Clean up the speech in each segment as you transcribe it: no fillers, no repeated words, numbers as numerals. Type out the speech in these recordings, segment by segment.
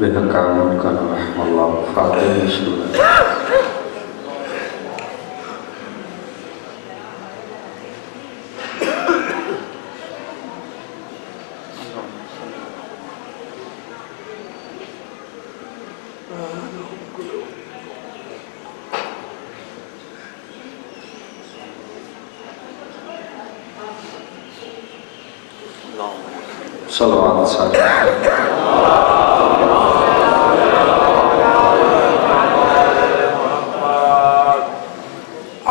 بحکام کا رحم اللہ فاتح سورہ صلوات سارے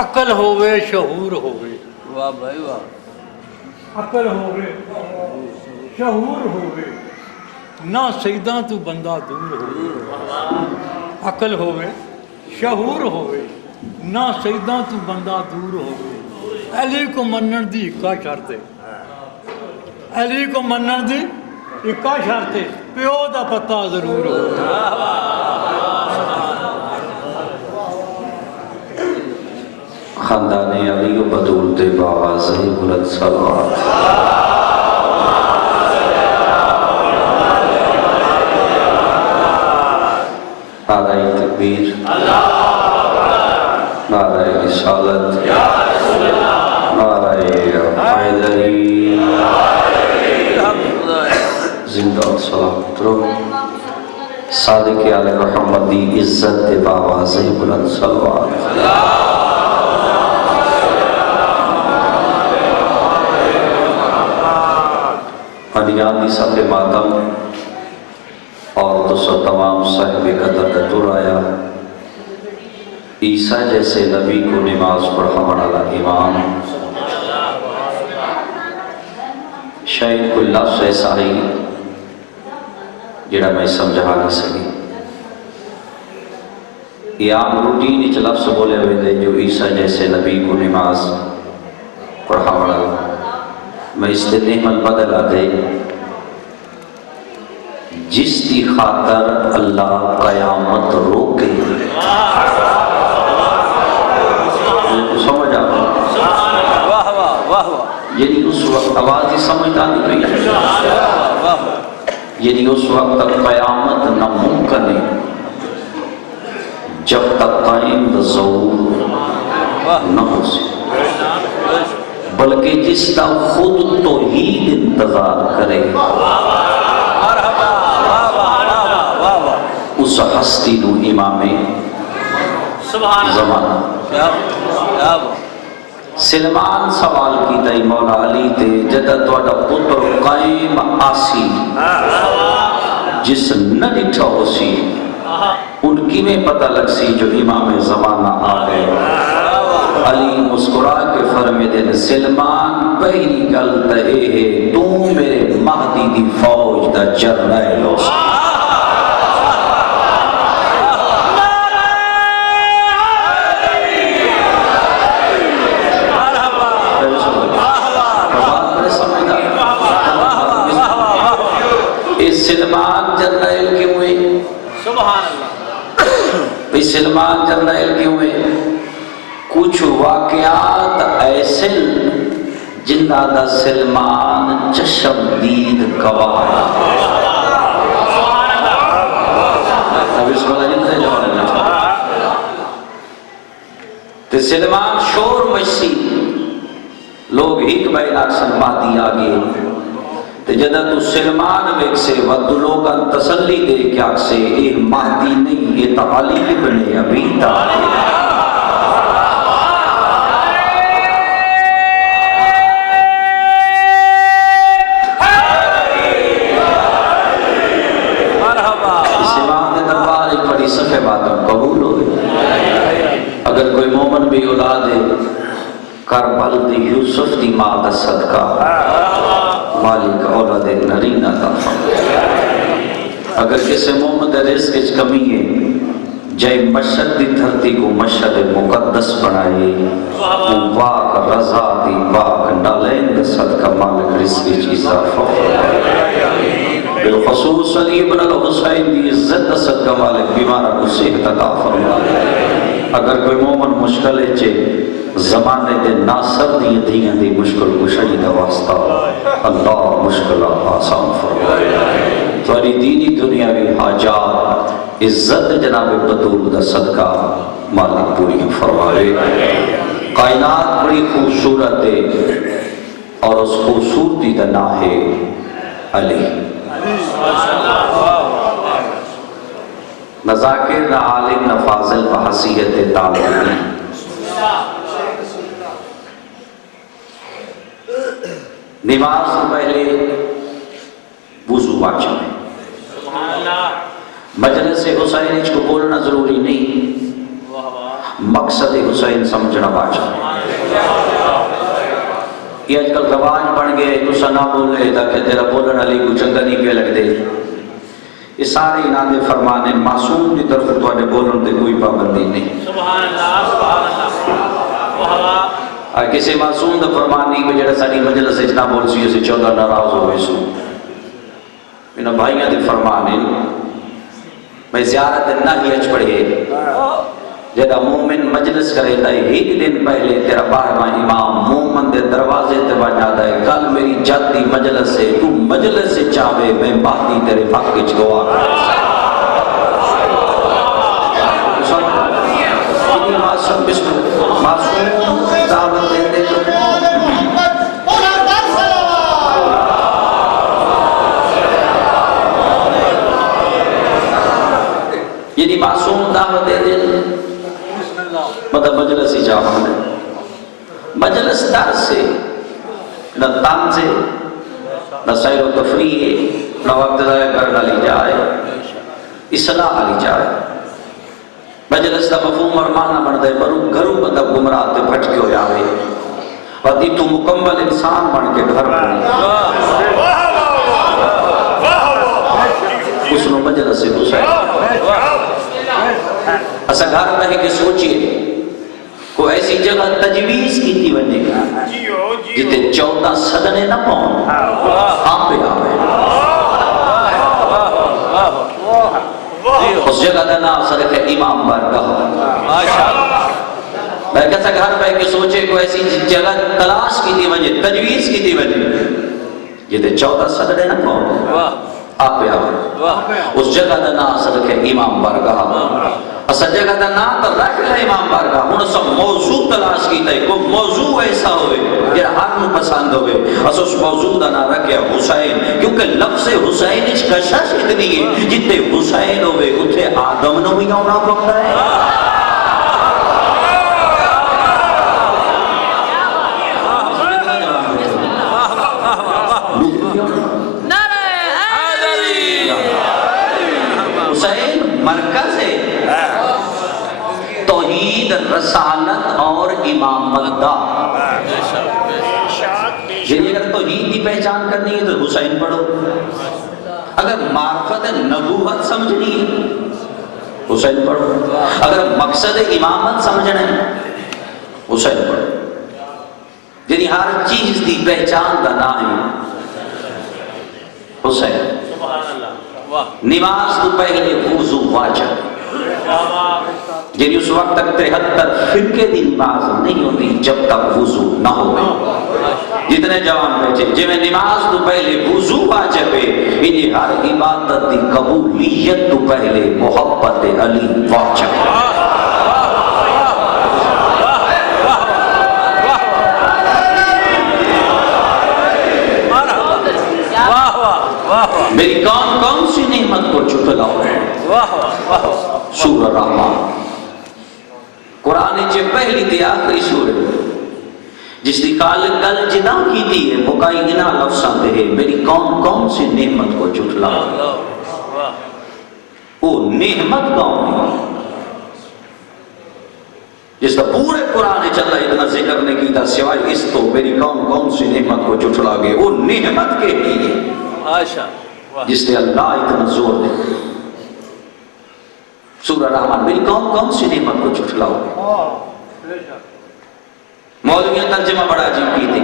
عقل ہووے شعور ہووے، واہ بھائی واہ، عقل ہووے شعور ہووے، نہ سجداں تو بندہ دور ہووے۔ عقل ہووے شعور ہووے، نہ سجداں تو بندہ دور ہووے۔ علی کو منن دی اکا شرط ہے، علی کو منن دی اکا شرط ہے، پیو دا پتہ ضرور ہووے۔ خاندان علی و بدول دے باواز بلند صلوات نعرہ تکبیر، نعرہ رسالت، نعرہ حیدری، زندہ سلامت رہو۔ صادق آل محمدی عزت دے باواز بلند صلوات۔ ہنیان دی سب ماتم اور دوسرا تمام صاحب قدر کا دور آیا۔ عیسیٰ جیسے نبی کو نماز پڑھانے والا امام، شاید کوئی لفظ ایسا ہی جڑا میں سمجھا نہیں سکی۔ یہ عام روٹین اچ لفظ بولے ہوئے دے جو عیسیٰ جیسے نبی کو نماز پڑھانے والا، میں اس دن نعمت بدلا دے جس کی خاطر اللہ قیامت روکے۔ سمجھ آتا واہ واہ واہ واہ، یعنی اس وقت آواز ہی سمجھ آتی پئی، یعنی اس وقت تک قیامت ناممکن ہے جب تک قائم ظہور نہ ہو سکے، بلکہ جس کا خود توحید انتظار کرے اس ہستی نو امام زمانہ۔ سلمان سوال کی تئی مولا علی تے جدہ توڑا پتر قائم آسی جس نہ ڈٹھا ہو سی ان کی میں پتہ لگ سی جو امام زمانہ آ گئے۔ علی مسکرا کے فرمے دن سلمان پہلی گل تے ہے تو میرے مہدی دی فوج دا جرنیل ہو سی۔ سلمان جرنیل کیوں ہوئے؟ سبحان اللہ۔ بھی سلمان جرنیل کیوں ہوئے؟ کچھ واقعات ایسے جنہ دا سلمان چشم دید گواہ۔ تے سلمان شور مشی لوگ ایک بین آکسن مادی آگے تے جدہ تو سلمان ویک سے ود لوگاں تسلی دے کیا سے اے مہدی نہیں یہ تعالی ابن ابی طالب۔ اس امام نے دربار ایک بڑی صفحہ باتوں قبول ہو گئی۔ اگر کوئی مومن بھی اولاد کربل دی یوسف دی ماں دا صدقہ مالک اولاد نرینہ کا اگر کسی مومن رزق کی کمی ہے جائے مشہد دی دھرتی کو مشہد مقدس بنائے وہ پاک رضا دی پاک نالین دا صدقہ مالک رزق کی چیزا بالخصوص علی ابن الحسین دی عزت دا صدقہ مالک بیمارہ کو صحت عطا فرمائے۔ اگر کوئی مومن مشکل ہے زمانے دے ناصر دیاں دی مشکل کشائی دا واسطہ اللہ مشکل آسان فرمائے تھوڑی دینی دنیاوی حاجات عزت جناب بطول دا صدقہ مالک پوری فرمائے کائنات بڑی خوبصورت ہے اور اس خوبصورتی دا نام ہے علی نہ ذاکر نہ عالم نہ فاضل بحثیت تعلیمی نماز سے پہلے وضو واجب ہے مجلس حسین کو بولنا ضروری نہیں مقصد حسین سمجھنا واجب ہے یہ آج کل رواج بن گئے تو نہ بولے تاکہ تیرا بولن علی کو چنگا نہیں پہ لگ دے یہ سارے انہاں دے فرمانے معصوم کی طرف تو نے بولن دے کوئی پابندی نہیں سبحان اللہ سبحان اللہ کسی معصوم دا فرمانی کو جڑا ساری مجلس سے نہ بول سی اسے 14 ناراض ہوئے سو انہاں بھائیاں دے فرمانے میں زیارت نہ ہی اچ پڑھے جدا مومن مجلس کرے تا ایک دن پہلے تیرا 12واں امام مومن دے دروازے تے بجا دے کل میری جاتی مجلس سے تو مجلس سے چاہے میں باتی تیرے حق وچ دعا معصوم دعوت دیتے یعنی معصوم دعوت دیتے مطلب مجلس ہی جاؤ ہم نے مجلس در سے نہ تان سے نہ سیر و تفریح نہ وقت ضائع کرنا لی جائے اصلاح لی جائے مجلس دا مفہوم اور معنی بن دے برو گھروں بندہ گمراہ تے بھٹکے ہو جاوے اور دی تو مکمل انسان بن کے گھر بنے اس نے مجلس سے حسین اسا گھر میں کہ سوچئے کوئی ایسی جگہ تجویز کی تھی بننے کا جتے 14 صدنے نہ پاؤں آپ پہ آوے اس جگہ دا نام صدق امام بارگاہ میں کہتا گھر پہ کہ سوچے کوئی ایسی جگہ تلاش کی تھی بننے تجویز کی تھی بننے جتے 14 صدنے نہ پاؤں آپ پہ آوے اس جگہ دا نام صدق امام بارگاہ اس جگہ دا نام تو رکھ لے امام بارگاہ ہن سب موضوع تلاش کیتا ہے کوئی موضوع ایسا ہوئے کہ ہر نو پسند ہوئے اس موضوع دا نام رکھیا حسین کیونکہ لفظ حسین اچ کشش اتنی ہے جتے حسین ہوئے اتھے آدم نو بھی آنا پڑتا ہے حسین مرکز ہے توحید رسالت اور امامت دا یعنی اگر توحید کی پہچان کرنی ہے تو حسین پڑھو اگر معرفت نبوت سمجھنی ہے حسین پڑھو اگر مقصد امامت سمجھنا ہے حسین پڑھو یعنی ہر چیز دی پہچان دا نام ہے حسین نماز تو پہلے وضو واجب یعنی اس وقت تک 73 فرقے دی نماز نہیں ہوتی جب تک وضو نہ ہو جتنے جوان بیٹھے جی میں نماز تو پہلے وضو واجب ہے یعنی ہر عبادت دی قبولیت تو پہلے محبت علی واجب ہے میری کون کون سی نعمت کو جھٹلاؤ سورہ رحمان قرآن چے پہلی تے آخری سورہ جس دی خالق گل جدا کی دی ہے مکائی انہا لفظاں دے ہے میری کون کون سی نعمت کو جھٹلاؤ وہ نعمت کون ہے جس دا پورے قرآن چلا اتنا ذکر نہیں کیتا سوائے اس تو میری کون کون سی نعمت کو جھٹلا گئے وہ نعمت کے لیے جس نے اللہ اتنا زور دے سورہ رحمان میری کون کون سی نعمت کو جھٹلاؤ گے مولویاں ترجمہ بڑا عجیب کی تھی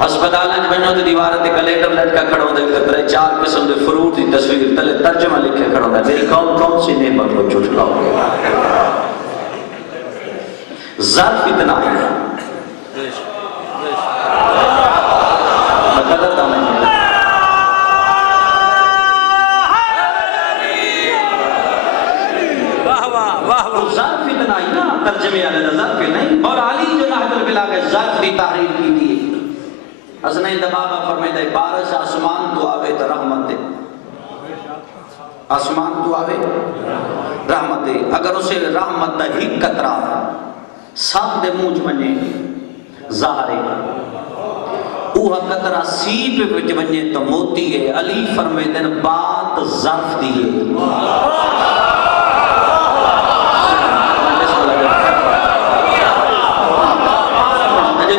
ہسپتال بنو تو دیوار تے کیلنڈر لٹکا کھڑا ہوندا ہے تے 4 قسم دے فروٹ دی تصویر تلے ترجمہ لکھے کھڑا ہوندا ہے میری کون کون سی نعمت کو جھٹلاؤ گے ظرف اتنا ہے قدر دا نہیں ظرف اتنا ہی نا ترجمے والے دا ظرف نہیں اور علی جو نحج البلاغہ ظرف دی تحریر کی دی حسنین دبابہ فرمائدہ ہے بارش آسمان تو آوے تو رحمت دے آسمان تو آوے رحمت دے اگر اسے رحمت دا ہی قطرہ سب دے موج بنے ظاہرے اوہ قطرہ سیپ وچ بنے تو موتی ہے علی فرمائدہ ہے بات ظرف دیئے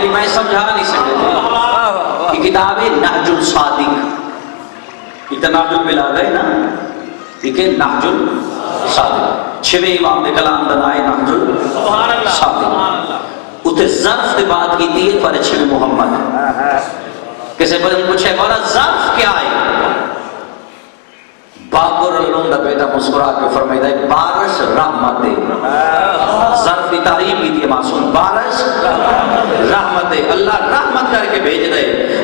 میں سمجھا نہیں سکتے یہ کتاب ہے نحج الصادق یہ نحج البلاغہ ہے نا ٹھیک ہے نحج الصادق چھویں امام نے کلام بنائے نحج الصادق اتنے ظرف سے بات کی تھی پر چھویں محمد کسی پر پوچھے مولا ظرف کیا ہے باقر اللہ دا بیٹا مسکرا کے فرمائدہ ہے بارش رحمت ہے ظرف کی تعریف کی تھی معصوم بارش رحمت ہے اللہ رحمت کر کے بھیج دے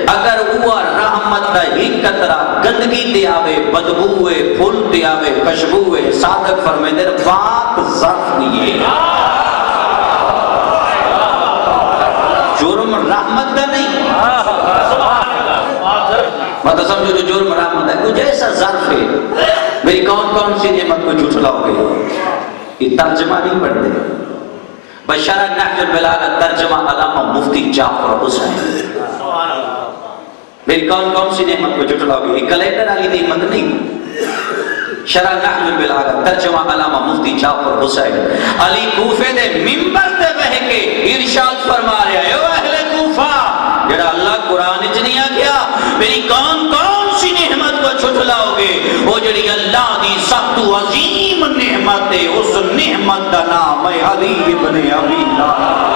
اگر وہ رحمت دا ہی قطرہ گندگی تے آوے بدبوئے پھول تے آوے خوشبوئے صادق فرمائدہ ہے بات ظرف نہیں ہے جرم رحمت دا نہیں مطلب سمجھو جو جرم رحمت ہے کچھ ایسا ظرف ہے میری کون کون سی نعمت کو جھٹلاؤ گے یہ ترجمہ نہیں پڑھتے بشارہ نحج البلاغہ ترجمہ علامہ مفتی جعفر حسین میری کون کون سی نعمت کو جھٹلاؤ گے یہ کیلنڈر والی نعمت نہیں شرح نحج البلاغہ ترجمہ علامہ مفتی جعفر حسین علی کوفے دے منبر دے بہ کے ارشاد فرما رہا ہے او اہل کوفہ جڑا اللہ قرآن اچ نہیں آگیا میری کون کون سی نعمت کو جھٹلاؤ گے وہ جڑی اللہ دی سخت و عظیم نعمت ہے اس نعمت دا نام ہے علی ابن ابی طالب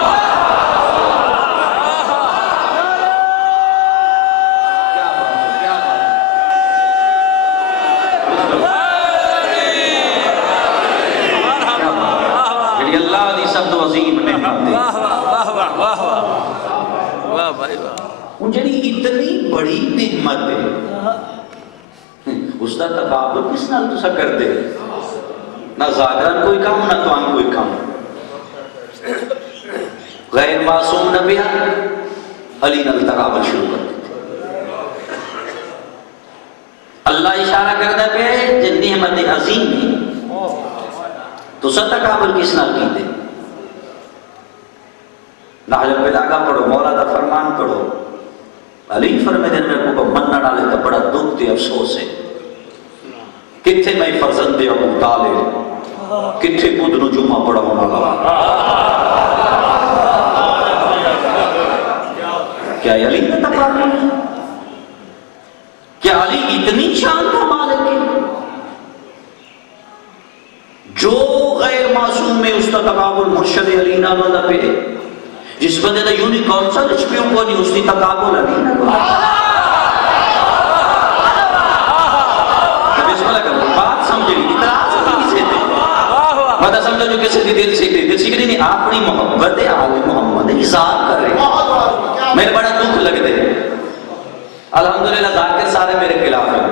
جڑی اتنی بڑی نعمت ہے اس کا تقابل کس نال تسا کر دے نہ ظاہران کوئی کام نہ توان کوئی کام غیر معصوم نبی علی نال تقابل شروع کر دیتے اللہ اشارہ کردہ پہ جن نعمت عظیم ہے تو سا تقابل کس نال کی دے نحج البلاغہ پڑھو مولا دا فرمان پڑھو علی فرمائے میرے کو من نہ ڈالے تو بڑا دکھ تے افسوس ہے کتھے میں فرزند ابو طالب کتھے خود نجومہ پڑھا ہونا لگا کیا علی نے تقابل کیا علی اتنی شان کا مالک ہے جو غیر معصوم میں اس کا تقابل مرشد علی نہ والا پہ جس بندے دا یونی کونسل اچ پیوں کو نہیں اس کی تقابل علی نہ والا بسم اللہ کرو بات سمجھے گی اتراز نہیں کسی دے مطلب سمجھو جو کسی دل سیکھ نہیں اپنی محبت آل محمد اظہار کر رہے میرے بڑا دکھ لگ دے الحمدللہ ذاکر سارے میرے خلاف ہیں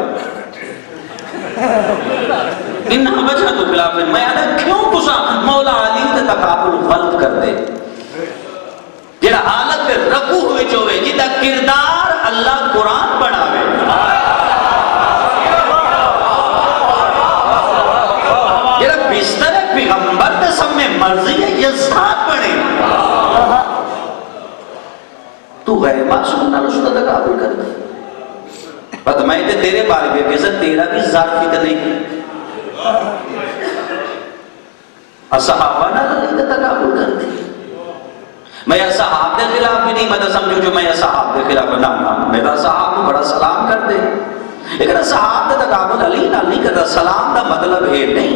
انہا وجہ تو خلاف ہیں میں آدھا کیوں کسا مولا علی تے تقابل غلط کر دے جیڑا حالت پہ رکو ہوئے چوئے جیتا کردار اللہ قرآن بناوے جیڑا بستر پیغمبر تے سب میں مرضی ہے یہ ذات بنے تو غیر معصوم نہ اس کا تقابل کر دے بات میں تے تیرے بارے میں کیسا تیرا بھی ذات ہی تے نہیں صحابہ نہ لے تقابل کر دے میں صحاب کے خلاف بھی نہیں مدد سمجھو جو میں صحاب کے خلاف نہ میرا صحاب کو بڑا سلام کر دے لیکن صحاب کا تقابل علی نہ نہیں کرتا سلام کا مطلب ہے نہیں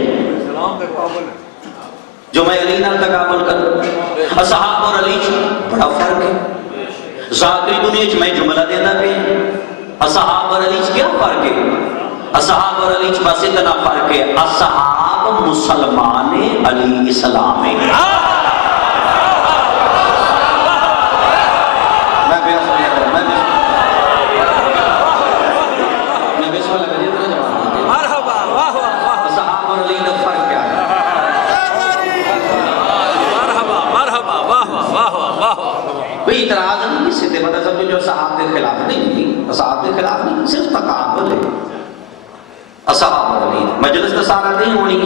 جو میں علی نہ تقابل کروں صحاب اور علی بڑا فرق ہے ظاہری دنیا چ میں جملہ دینا پہ اصحاب اور علی چ کیا فرق ہے؟ اصحاب اور علی چ بس اتنا فرق ہے، اصحاب مسلمان علی اسلام ہے۔ کوئی اعتراض نہیں اس سے مطلب جو صحاب کے خلاف نہیں، صحاب کے خلاف نہیں، صرف تقابل ہے۔ اصحاب اور علی مجلس تو سارا نہیں ہونی،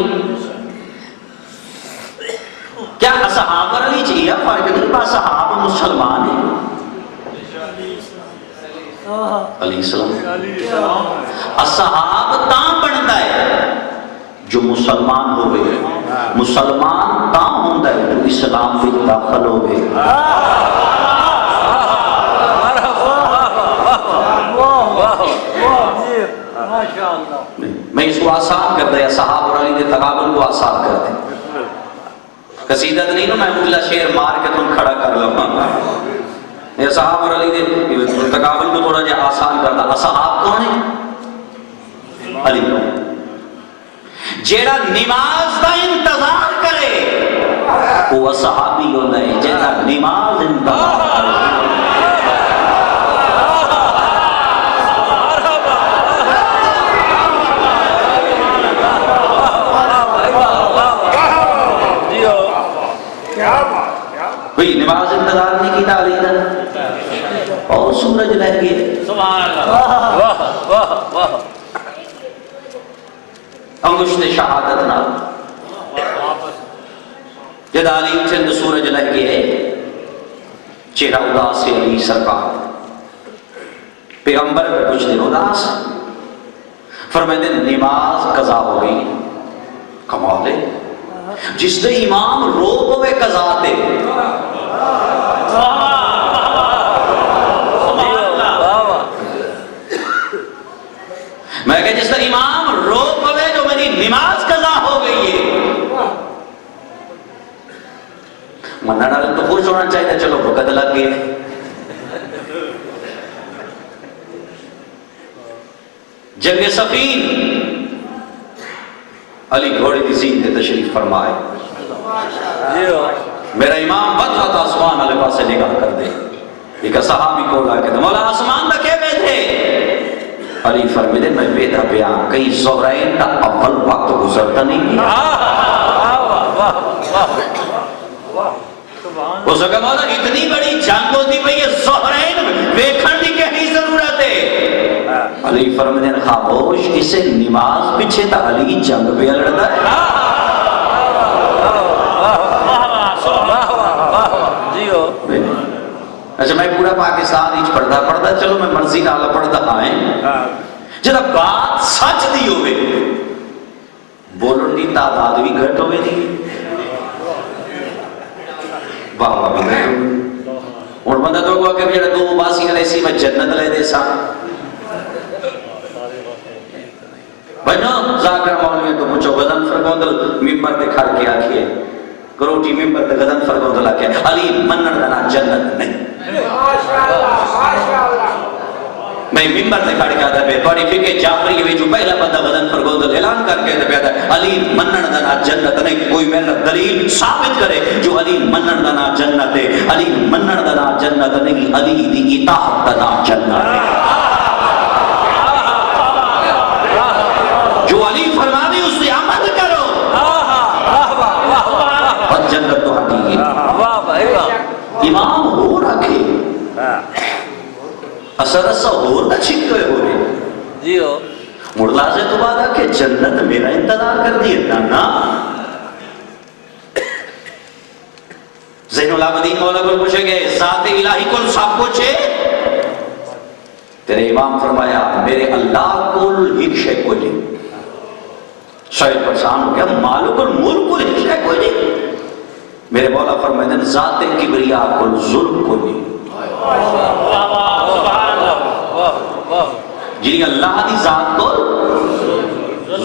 کیا اصحاب اور علی چاہیے فرق نہیں، بس صحاب مسلمان ہیں، علی السلام اصحاب تاں بنتا ہے جو مسلمان ہوئے، مسلمان تاں ہوتا ہے جو اسلام میں داخل ہوئے۔ میں اس کو آسان کر دیا، صحاب اور علی کے تقابل کو آسان کر دیا، قصیدت نہیں نا میں اگلا شعر مار کے تم کھڑا کر لوں، یہ صحاب اور علی کے تقابل کو تھوڑا جہا آسان کر دیا۔ صحاب کون ہے؟ علی جیڑا نماز دا انتظار کرے وہ صحابی ہوتا ہے، جیڑا نماز انتظار کرے۔ کوئی نماز انتظار نہیں کی تعلیم اور سورج لہ گئے، سبحان اللہ، واہ واہ واہ، انگشت شہادت نہ جد علی چند سورج لہ گئے، چہرہ اداس سے علی سرکار پیغمبر پہ کچھ دن اداس، فرمائے نماز قضا ہو گئی، کمال ہے جس دے امام رو پوے قضا دے، میں کہ جس دے امام رو پوے جو میری نماز قضا ہو گئی ہے، منہ ڈال تو خوش ہونا چاہیے، چلو بھگت لگ گئے۔ جنگ صفین علی گھوڑے کی زین تے تشریف فرمائے، میرا امام بدرت آسمان والے پاس سے نگاہ کر دے، ایک صحابی کو لا کے مولا آسمان دا کیا بیٹھے؟ علی فرمائے میں بیٹھا بیان کئی زہرین دا اول وقت گزرتا نہیں گیا، ہو سکا مولا اتنی بڑی جنگ ہوتی پئی یہ زہرین ویکھن دی کہنی ضرورت ہے۔ علی فرمائے خاموش، اسے نماز پیچھے تا علی جنگ پہ لڑتا ہے۔ اچھا میں پورا پاکستان ہی پڑھتا چلو میں مرضی نال پڑھتا آئیں، جب بات سچ دی ہوئے بولن دی تعداد بھی گھٹ ہوئے نہیں، بابا بھی گھٹ ہوئے، اور بندہ تو کوئی کہ جڑا دو باسی کرے سی میں جنت لے دے سا بنو ذاکر مولوی تو مجھو غزن فرگوندل ممبر دے کھڑ کے آکھئے کروٹی ممبر دے غزن فرگوندل آکھئے علی منن دنا جنت نہیں، میں ممبر دے کھڑ کے آتا ہے بڑی فکر جعفری ہوئی جو پہلا بندہ غزن فرگوندل اعلان کر کے پیدا ہے علی منن دنا جنت نہیں، کوئی میرا دلیل ثابت کرے جو علی منن دنا جنت ہے، علی منن دنا جنت نہیں، علی دی اطاعت دنا جنت ہے، جو علی فرما دے اس سے عمل کرو اور جنت تو حقیقی امام ہو رکھے اثر اثر ہو نہ چھکے ہو رہے مرلا سے تو بات ہے کہ جنت میرا انتظار کر دیئے نا زین العابدین مولا کو پوچھے گئے ذات الہی کل سب کچھ ہے؟ تیرے امام فرمایا میرے اللہ کل ایک شے کو لے، شاید پرسان ہو گیا مالک الملک ایک شے کو لے، میرے مولا فرمائے ذات کبریا کل ظلم کو لے، جنہی اللہ دی ذات کو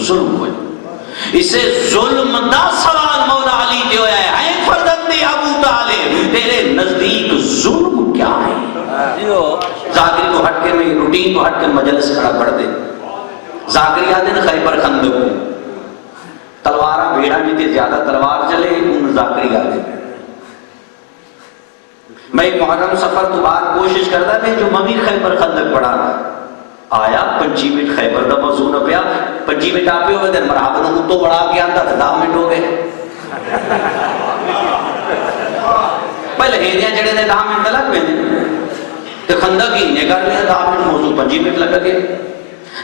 ظلم کو لے، اسے ظلم دا سوال مولا علی دے ہویا ہے، اے فرزند ابو طالب تیرے نزدیک ظلم کیا ہے؟ ہٹ کے میں روٹین تو ہٹ کے مجلس کھڑا کر دے ذاکری آدھے خیبر خندق تلوارہ بھیڑا جیتے زیادہ تلوار چلے ان ذاکری آدھے میں محرم سفر تو بعد کوشش کرتا ہے جو ممی خیبر خندق پڑھا آیا 25 منٹ خیبر دا موضوع نہ پیا 25 منٹ آپ ہوئے دن مرحبا نو تو بڑھا کے آتا تھا 10 منٹ ہو گئے پہلے ہیریاں جڑے نے 10 منٹ لگ پہ تو خندق ہی نے کر لیا 10 منٹ موضوع 25 منٹ لگ گئے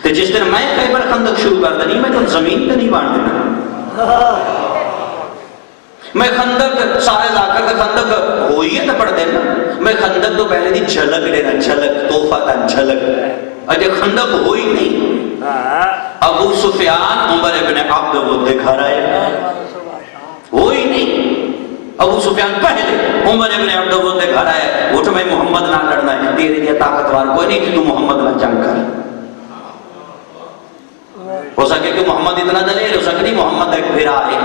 تو جس دن میں خیبر خندق شروع کر دنی میں تو زمین پہ نہیں بانٹ دینا میں خندق سارے ذاکر کا خندق ہوئی ہے تو پڑھ دینا میں خندق تو پہلے دی جھلک دینا جھلک توفہ تا جھلک اجے خندق ہوئی نہیں ابو سفیان عمر ابن عبد ود گھر آئے ہوئی نہیں ابو سفیان پہلے عمر ابن عبد ود گھر آئے اٹھ میں محمد نہ لڑنا ہے تیرے لیے طاقتوار کوئی نہیں تو محمد نہ جنگ کر ہو سکے کہ محمد اتنا دلیل ہو سکے نہیں محمد ایک پھر آئے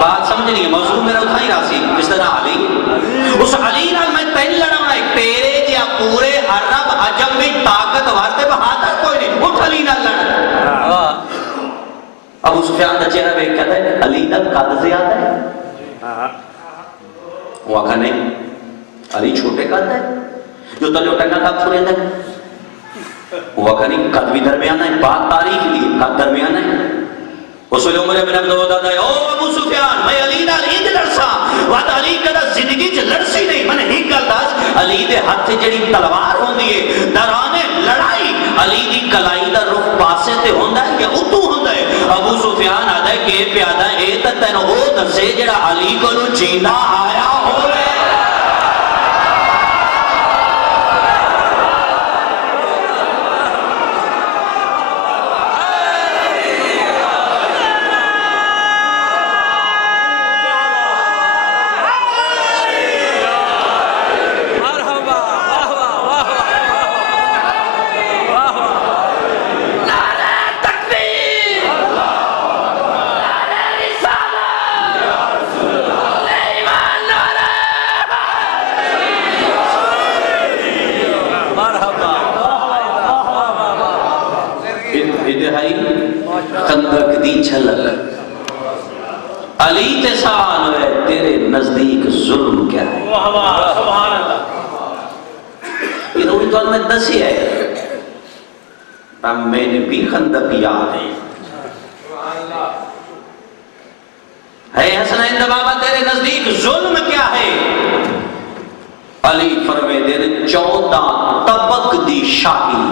بات سمجھ نہیں ہے موضوع میرا اتھائی راسی اس طرح علی اس علی نال میں تین لڑا ہے تیرے جیا پورے عرب عجم بھی طاقت وارتے بہادر کوئی نہیں اٹھ علی نال لڑ ابو سفیان دا چہرہ بیک کہتا ہے علی نال قد زیادہ ہے وہ آکھا نہیں علی چھوٹے قد ہے جو تلیو ٹنگا قد چھوڑے دے وہ آکھا نہیں قد بھی درمیان ہے بات تاریخ لی قد درمیان ہے رسول عمر ابن عبد الوداد ہے او ابو سفیان میں علی نال اند لڑسا وقت علی کدا زندگی چ لڑسی نہیں من ہی گل دس علی دے ہاتھ جڑی تلوار ہوندی ہے دوران لڑائی علی دی کلائی دا رخ پاسے تے ہوندا ہے یا اتو ہوندا ہے ابو سفیان آدا ہے کہ پیادا اے تے تینو او دسے جڑا علی کولوں جیندا آیا ہوے خندق دی چھلک علی تے سوال ہے تیرے نزدیک ظلم کیا ہے سبحان اللہ یہ روی تو میں دسی ہے میں نے بھی خندق یاد ہے حسن ہند بابا تیرے نزدیک ظلم کیا ہے علی فرمے دے 14 طبق دی شاہی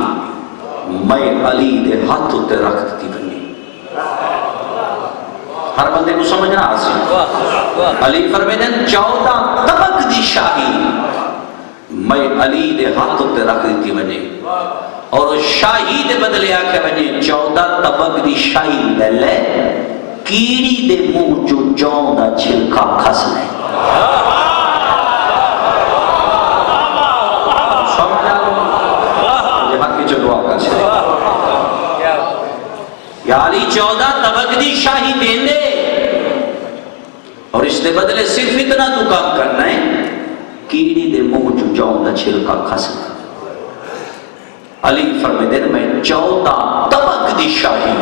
میں علی دے ہاتھ تے رکھ دیتی بنی ہر بندے کو سمجھنا آسی علی فرمے دے 14 طبق دی شاہی میں علی دے ہاتھ تے رکھ دیتی بنی اور شاہی دے بدلے آکے بنی 14 طبق دی شاہی لے لے کیڑی دے منہ جو جون دا چھلکا کھس لے یاری 14 طبق دی شاہی دین دے اور اس دے بدلے صرف اتنا تو کام کرنا ہے کیڑی دے منہ جو جون دا چھلکا کھسنا علی فرمے دین میں 14 طبق دی شاہی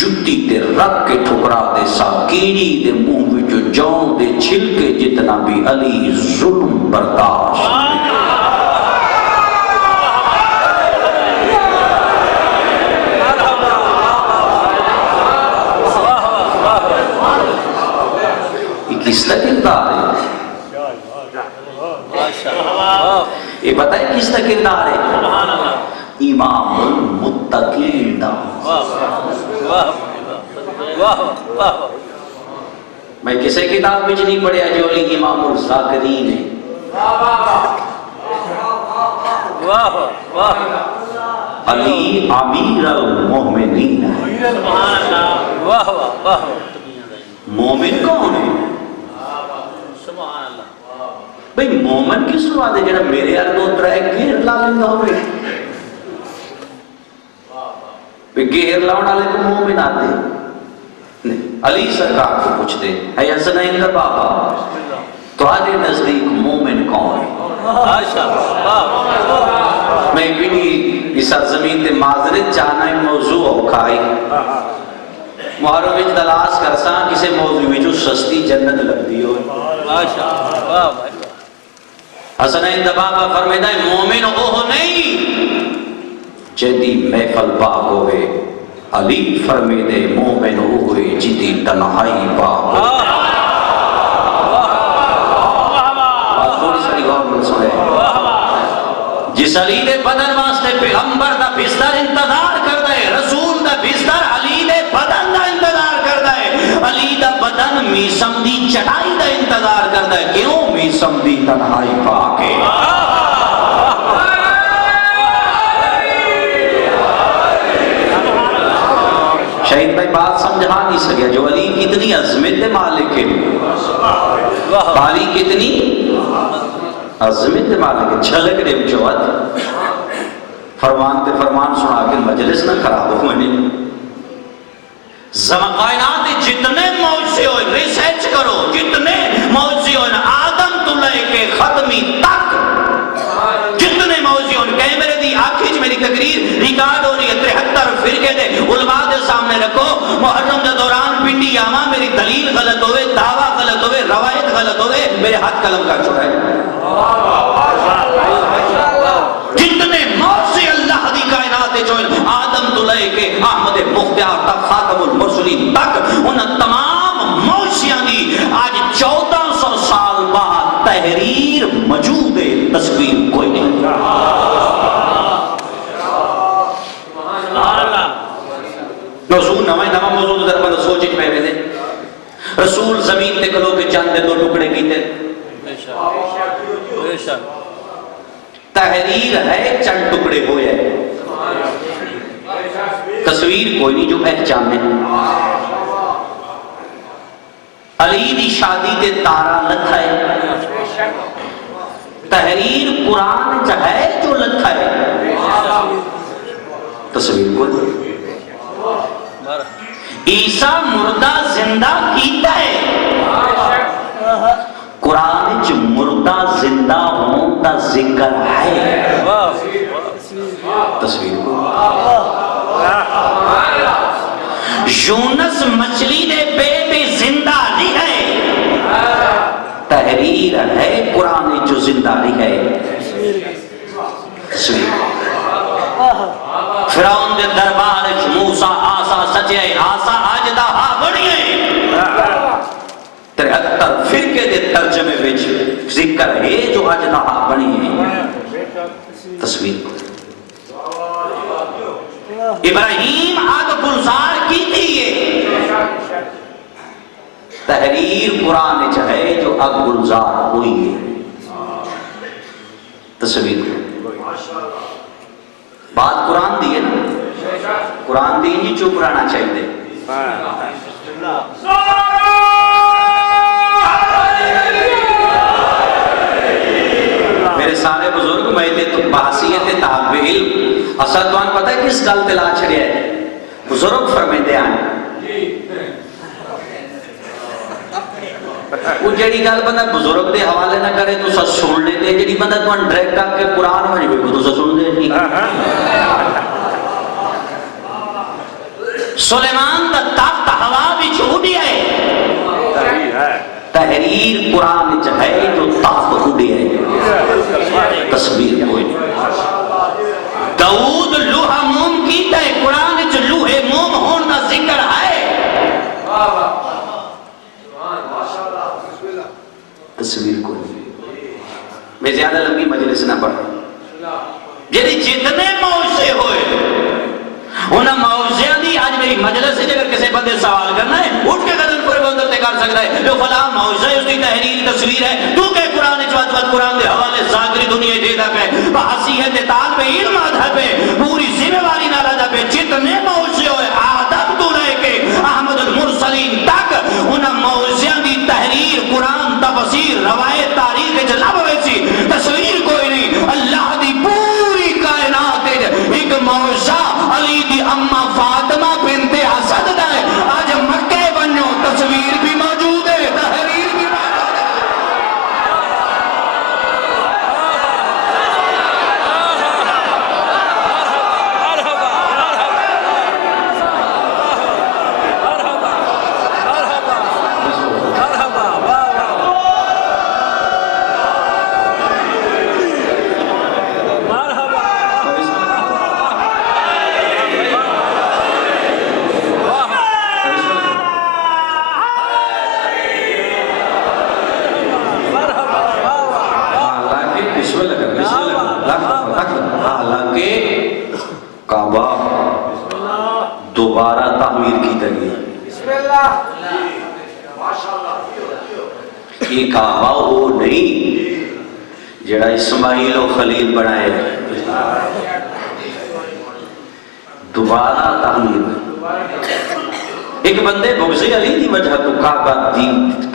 جتی تے رکھ کے ٹھکرا دے سا کیڑی دے منہ جو جون دے چھلکے جتنا بھی علی ظلم برداشت کس کا کردار ہے یہ پتہ ہے کس کا کردار ہے امام المتقین میں کسے کتاب میں نہیں پڑھیا جو علی امام الذاکرین ہے علی امیر المومنین ہے مومن کون ہے بھئی مومن کس کو آدھے جنہا میرے اردو ترائے گھیر لا لیندہ ہوئے بھئی گھیر لاؤنا لے تو مومن آدھے نہیں علی سرکار کو پوچھ دے ہے حسن ہند بابا تو آدھے نزدیک مومن میں بھی اس زمین تے معذرت چاہنا ہے موضوع اوکھائی محرم وچ تلاش کرساں کسے موضوع وچوں سستی جنت لگدی ہو حسن دبابہ فرمیدہ ہے مومن وہ نہیں جدی محفل پاک ہوئے علی فرمیدے مومن ہوئے جدی تنہائی پاک ہوئے جس علی دے بدن واسطے پیغمبر دا بستر انتظار کردا ہے رسول دا بستر علی دے بدن دا انتظار کردا ہے علی دا بدن میسم دی چٹائی دا انتظار کردا ہے کیوں میسم دی تنہائی پاک ہے شہید بھائی بات سمجھا نہیں سکیا جو علی کتنی عظمت مالک ہے علی کتنی عظمت مالک ہے جھلک دے چوت فرمان تے فرمان سنا کے مجلس نہ خراب ہوئے کائنات جتنے معجزے ہوئے ریسرچ کرو جتنے معجزے ہوئے آدم تو لے کے ختمی تک جتنے معجزے ہوئے کیمرے دی آنکھیں میری تقریر ریکارڈ ہو رہی ہے 73 فرقے دے علماء دے سامنے رکھو محرم دے دوران پنڈی آما میری دلیل غلط ہوئے دعویٰ غلط ہوئے روایت غلط ہوئے میرے ہاتھ قلم کر چھوڑائے جتنے معجزے اللہ دی کائنات جو آدم تو لے کے احمد مختار تک خاتم المرسلین تک ان تمام معجزیاں دی آج 1400 سال بعد تحریر موجود ہے تصویر کوئی نہیں رسول نوہ موضوع در بند سوچت پہ دے رسول زمین تے کلو کے چاند دے 2 ٹکڑے کیتے تحریر ہے چند ٹکڑے ہوئے تصویر کوئی نہیں جو پہچان ہے علی دی شادی تے تارا لکھا ہے تحریر قرآن چاہے جو لکھا ہے تصویر کوئی عیسیٰ مردہ زندہ کیتا ہے قرآن چ مردہ زندہ ہوں تا ذکر ہے تصویر کو یونس مچھلی دے پیٹ زندہ نہیں ہے تحریر ہے قرآن جو زندہ نہیں ہے تصویر فرعون دے دربار وچ موسیٰ آسا سچے آسا آجدہ ہاں بڑھئے 73 فرقے دے ترجمے وچ ذکر ہے جو آجدہ ہاں بڑھی ہیں تصویر ابراہیم آگ گلزار کی تھی یہ تحریر قرآن چاہے جو آگ گلزار ہوئی ہے تصویر بات قرآن دی ہے نا قرآن دی ہی چوپ رہنا چاہیے میرے سارے بزرگ میں تے تو بحثیت طالب علم اصل تو پتہ ہے کس گل تے لا چھڑیا ہے بزرگ فرمیندے ہیں وہ جڑی گل بندہ بزرگ دے حوالے نہ کرے تو سچ سن لیتے جڑی بندہ تو ڈائریکٹ آ کے قرآن میں بھی تو سچ سن دے نہیں سلیمان دا تخت ہوا وچ اڈیا ہے تحریر قرآن وچ ہے جو تخت اڈیا ہے تصویر کوئی نہیں داؤد لوہا موم کیتا ہے قرآن وچ لوہے موم ہون دا ذکر ہے تصویر کو میں زیادہ لمبی مجلس نہ پڑھا جنہی جتنے معجزے ہوئے انہاں معجزیاں دی آج میری مجلس سے اگر کسی بندے سوال کرنا ہے اٹھ کے قدم پر بندر تے کر سکتا ہے جو فلاں معجزہ اس کی تحریر تصویر ہے تو کہ قرآن چوات قرآن دے حوالے ظاہری دنیا دے دا پہ بحثیت طالب علم مذہب پہ پوری ذمہ واری نہ لگا پہ جتنے معجزے ہوئے آدم تو رہے کے احمد المرسلین تک انہاں معجزیاں دی تحریر قرآن تفسیر روایت تاریخ جلاب ویسی تصویر کوئی نہیں اللہ دی پوری کائنات ایک معجزہ علی دی اماں فاطمہ بنت اسد دا ہے آج مکے بنو تصویر بھی موجود ہے تحریر بھی موجود ہے یہ کعبہ وہ نہیں جڑا اسماعیل و خلیل بنائے، دوبارہ تعمیر۔ ایک بندے بغض علی دی وجہ تو کعبہ دی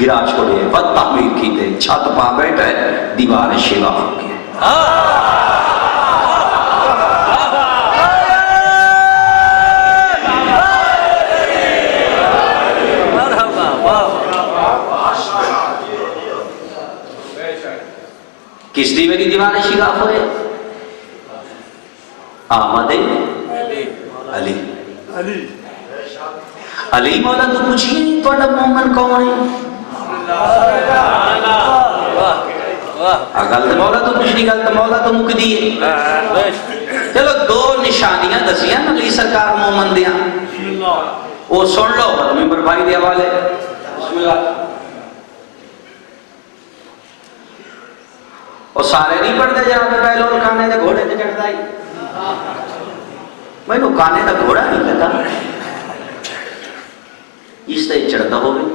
گرا چھوڑے، بد تعمیر کی تے چھت پا بیٹھا ہے، دیوار شیوا ہو گیا۔ کس دی میری دیوار شگاف ہوئے؟ آمد علی علی مولا تو پوچھئے تو اڈا مومن کون ہے؟ غلط مولا تو کچھ نہیں، غلط مولا تو مک دیئے۔ چلو دو نشانیاں دسیاں علی سرکار مومن دیاں، وہ سن لو ممبر بھائی دے حوالے۔ بسم اللہ۔ اور سارے نہیں پڑھتے جہاں پہ بہلول کانے دے گھوڑے دے چڑھتا ہی، میں نو کانے دا گھوڑا نہیں لگا، اس طرح چڑھتا ہو گئی۔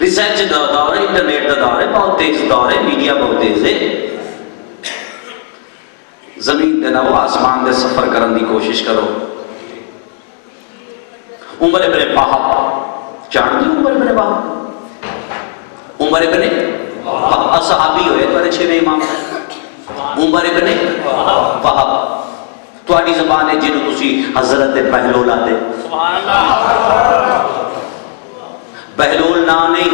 ریسرچ دا دور ہے، انٹرنیٹ دا دور ہے، بہت تیز دور ہے، میڈیا بہت تیز ہے۔ زمین دے نو آسمان دے سفر کرن دی کوشش کرو۔ عمر ابن وہب جان دی؟ عمر ابن وہب، عمر ابن صحابی ہوئے تو چھویں امام ہے۔ عمر ابن وہب تواڈی زبان ہے جنوں تسی حضرت بہلول آتے۔ بہلول نا نہیں،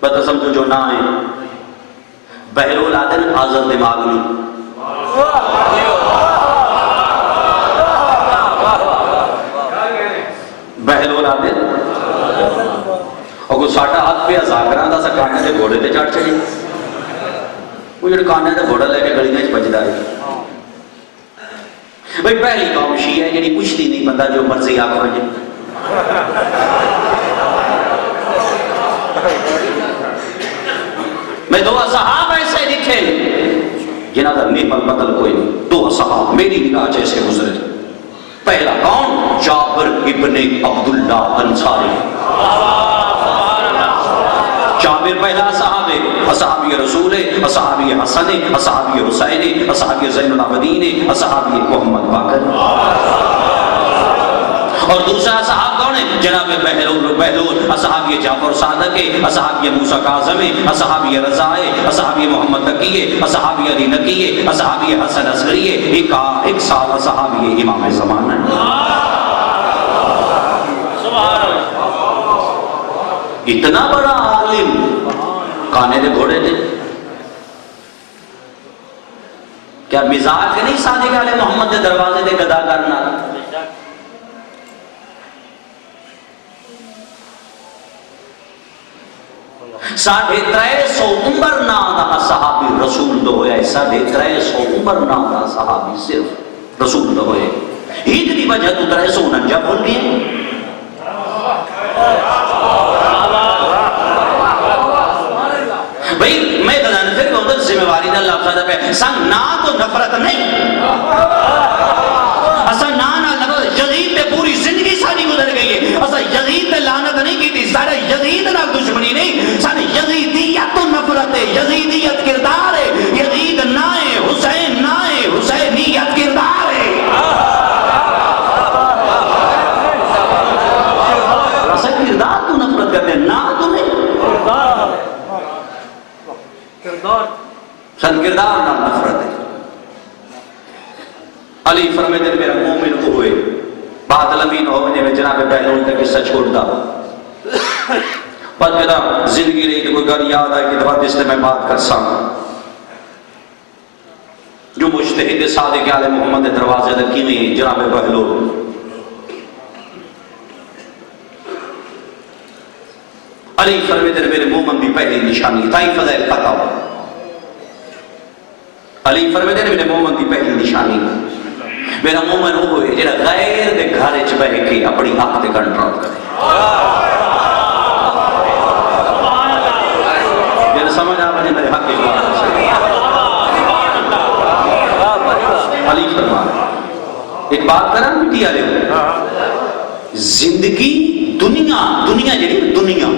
پتہ سمجھو جو نا ہے، بہلول آتے نا حاضر دماغ نہیں۔ بہلول آتے اور کوئی ساٹا ہاتھ پہ ازاکران دا سا کانے دے گھوڑے دے چاٹ چڑی، وہ جڑ کانے دے گھوڑا لے کے گلیاں چ بجدا ہے۔ بھئی پہلی قوم شیعہ ہے جڑی پوچھتی نہیں بندہ جو مرضی آکھو جی۔ میں دو اصحاب ایسے لکھے جنہاں دا نعم البدل کوئی نہیں، دو اصحاب میری نگاہ جیسے گزرے۔ پہلا کون؟ جابر ابن عبداللہ انصاری۔ جابر پہلا صحابی، اصحابی رسول، اصحابی حسن، اصحابی حسین، اصحابی زین العابدین، اصحابی محمد باقر۔ اور دوسرا صحاب کون ہے؟ جناب بہلول، اصحابی جعفر صادق، اصحابی موسیٰ کاظم، اصحابی رضا، اصحابی محمد تقی، اصحابی علی نقی، اصحابی حسن اصغری، ایک سال اصحابی امام زمان ہے۔ اتنا بڑا عالم کانے دے گھوڑے دے، کیا مزاج نہیں صادق علیہ محمد دے دروازے دے گدا کرنا؟ ساڑھے 300 عمر نام دا صحابی رسول دو ہویا ہے، ساڑھے 300 عمر نام دا صحابی صرف رسول دو ہوئے۔ ہیت دی وجہ تو 349 بھول گئے۔ بھئی میں دلان پھر کہوں تو ذمہ واری دا لفظہ دا پہ سنگ نا تو نفرت نہیں، اصلا نا لفظ یزید پہ پوری زندگی ساری گزر گئی ہے، اصلا یزید پہ لعنت نہیں کی تھی، سارا یزید نہ دشمنی نہیں، سارا یزیدیت تو نفرت ہے، یزیدیت کردار ہے، یزید نہ ہے، حسین نہ ہے، حسینیت کردار ہے۔ اصلا کردار تو نفرت کرتے ہیں، نا تو نہیں، سن کردار نہ نفرت ہے۔ علی فرمیدن میرا مومن کو ہوئے، بات الامین ہونے میں جناب بہلول کا قصہ چھوڑ دا۔ پت کہتا زندگی رہی تو کوئی گھر یاد آئے کہ دفعہ جس نے میں بات کر ساں جو مجتہد صادق علیہ محمد دروازے لکی میں جناب بہلول۔ علی فرمیدن میرے مومن بھی پہلی نشانی تائی فضائل قطع۔ علی فرمیدن میرے مومن بھی پہلی نشانی میرا مومن وہ ہوئے جنہا غیر دے گھارے چ بہ کے اپنی حق دے کنٹرول کرے۔ جنہا سمجھ آپ نے میرے حق کے بات سے علی فرمان ایک بات کرا مٹی آلے ہوئے زندگی دنیا جڑی دنیا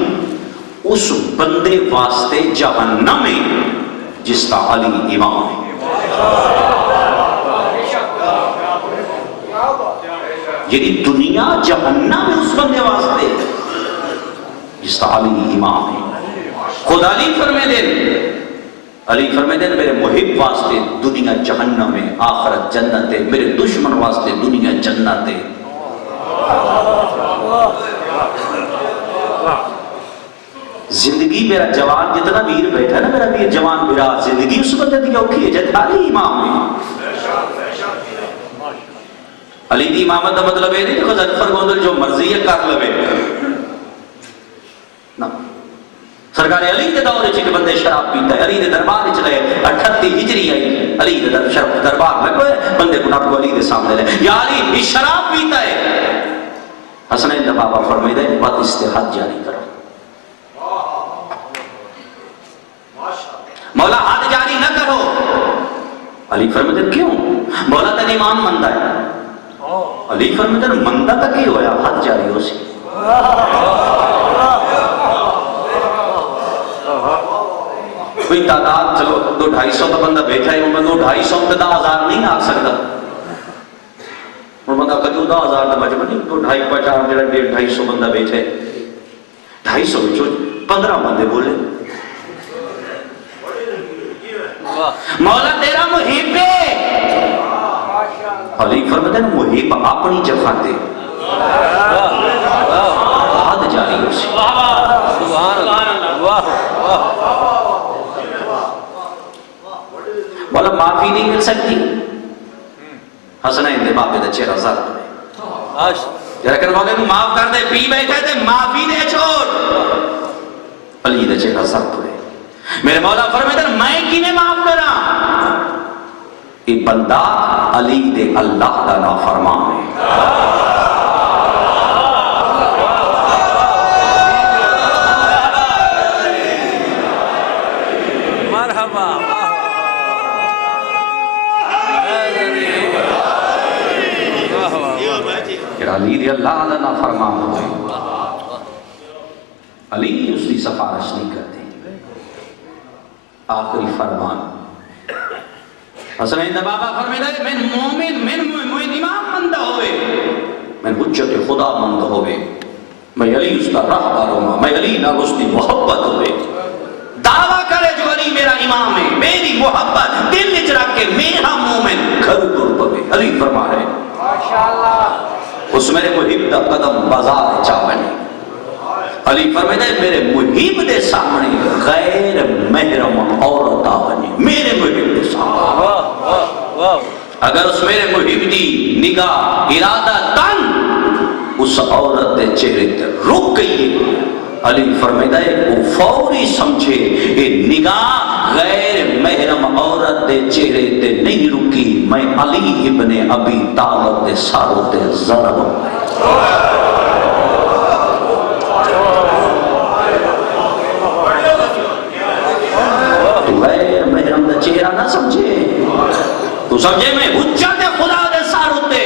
اس بندے واسطے جہنم ہے جس کا علی امام ہے. یعنی دنیا جہنم ہے اس بندے واسطے جس کا علی امام ہے. خود علی فرمے دے میرے محب واسطے دنیا جہنم ہے، آخرت جنت ہے، میرے دشمن واسطے دنیا جنت ہے. زندگی میرا جوان جتنا ویر بیٹھا نا، میرا ویر جوان میرا زندگی اس بندے دی اوکھی ہے جد علی امام ہے. علی دی امامت کا مطلب یہ نہیں کہ ظفر گوندل جو مرضی ہے کر لوے نا. سرکار علی کے دور چ بندے شراب پیتا ہے، علی دے دربار چ لے 38 ہجری آئی، علی دے دربار میں کوئی بندے کو نہ کو علی دے سامنے لے یا علی یہ شراب پیتا ہے. حسنین دا بابا فرمائے دے بات استحاد جاری کرو. مولا حد جاری نہ کرو. علی فرمائے دے کیوں؟ مولا تین امام مندہ ہے. علی فرمائے دے مندہ تک ہی ہویا حد جاری ہو سی. کوئی تعداد چلو 200-250 کا بندہ بیٹھا ہے، ان میں 200-250 کا 10,000 نہیں آ سکتا. اور بندہ کدو 10,000 کا مجمع نہیں، 250-50 جڑا 150 بندہ بیٹھے 250 بچو 15 بندے بولے مولا تیرا محب ہے. علی فرماتے ہیں محب اپنی جگہ تے حد جاری ہو سی. مولا معافی نہیں مل سکتی. حسنین دے باپے دا چہرہ زرد ہے. لیکن مولا کو معاف کر دے، پی بیٹھے تھے معافی دے چھوڑ. علی دا چہرہ زرد ہے. میرے مولا فرماتے ہیں میں کینے معاف کرا؟ یہ بندہ علی دے اللہ دا نافرمان ہے. مرحبا. علی دے اللہ دا نافرمان ہوئے. علی اس کی سفارش نہیں کرتے. آخری فرمان حسنین دا بابا فرمائے میں مومن من امام مند ہوئے، میں حجت خدا مند ہوئے، میں علی اس کا راہبر ہوں، میں علی نہ اس کی محبت ہوئے. دعویٰ کرے جو علی میرا امام ہے، میری محبت دل وچ رکھ کے میرا مومن گھر دور پوے. علی فرما رہے اس میرے محب دا قدم بازار چاہنے. علی فرمائے میرے محب دے سامنے غیر محرم عورت آوانی. میرے محب دے سامنے اگر اس میرے محب دی نگاہ ارادہ تن اس عورت دے چہرے تے رک گئی، علی فرمائے وہ فوری سمجھے یہ نگاہ غیر محرم عورت دے چہرے تے نہیں رکی، میں علی ابن ابی طالب دے ساروں تے ضرب چہرہ نہ سمجھے. تو سمجھے میں حجت خدا دے ساروں تے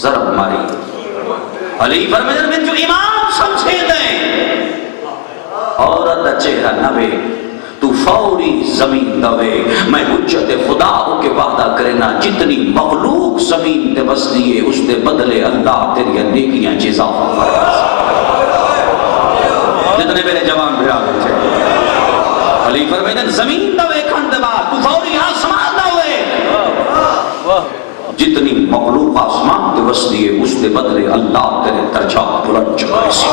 ضرب ماری. علی فرمائے میں جو امام سمجھے دیں عورت دا چہرہ نہ وے تو فوری زمین دوے. میں حجت خدا ہو کے وعدہ کرنا جتنی مخلوق زمین تے بس دیے اس دے بدلے اللہ تیری نیکیاں اضافہ فرما. جتنے میرے جوان بھرا بیٹھے علی فرمائے زمین دوے کھنڈ بار تو فوری آسمان دوے. جتنی مخلوق آسمان تے بس دیے اس دے بدلے اللہ تیرے درجات بلند چکائے سی.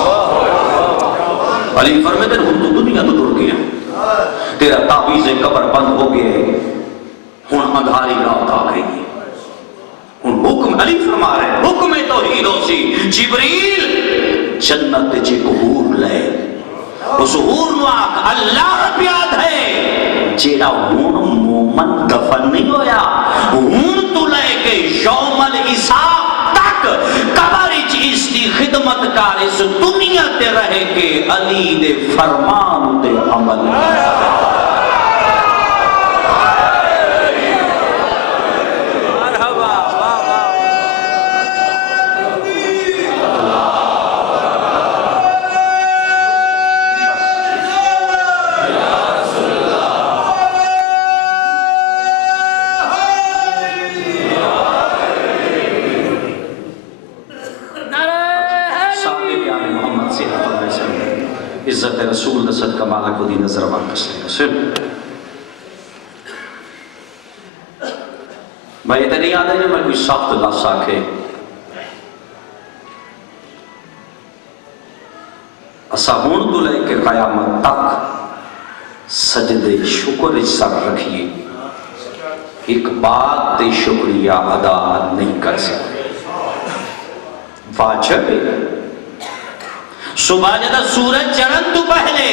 علی فرمائے ہم تو دنیا تو دور گیا، تیرا تعویذ قبر بند ہو گئے، ہن اندھاری رات آ گئی. ہن حکم علی فرما رہے حکم توحید ہو سی. جبریل جنت جی قبور لے اس حور نو آکھ اللہ پیاد ہے جیڑا ہون مومن دفن نہیں ہویا، ہون تو لے کے یوم الحساب تک قبر وچ اس دی خدمت کار اس دنیا تے رہے کے علی دے فرمان تے عمل. محمد سے عزت رسول دا صدقہ مالا کو دی نظر واپس لے سن میں یہ نہیں آدھے میں کوئی سخت لفظ آکھے اسا ہون تو لے کے قیامت تک سجدے شکر سر رکھیے ایک بات تے شکریہ ادا نہیں کر سکتے واجب ہے صبح جدہ سورج چڑھن تو پہلے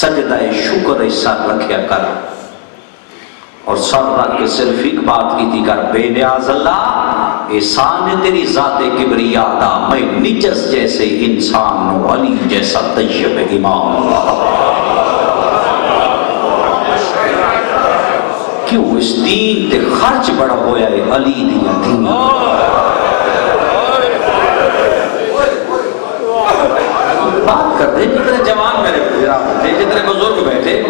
سجدہ شکر سر رکھیا کر اور سر رکھ کے صرف ایک بات کی تھی کر بے نیاز اللہ احسان تیری ذات کبریا دا میں نجس جیسے انسان ہوں علی جیسا طیب امام کیوں اس دین تے خرچ بڑا ہویا ہے علی دیا دین بات کر دے جتنے جوان میرے بیٹھے جتنے بزرگ بیٹھے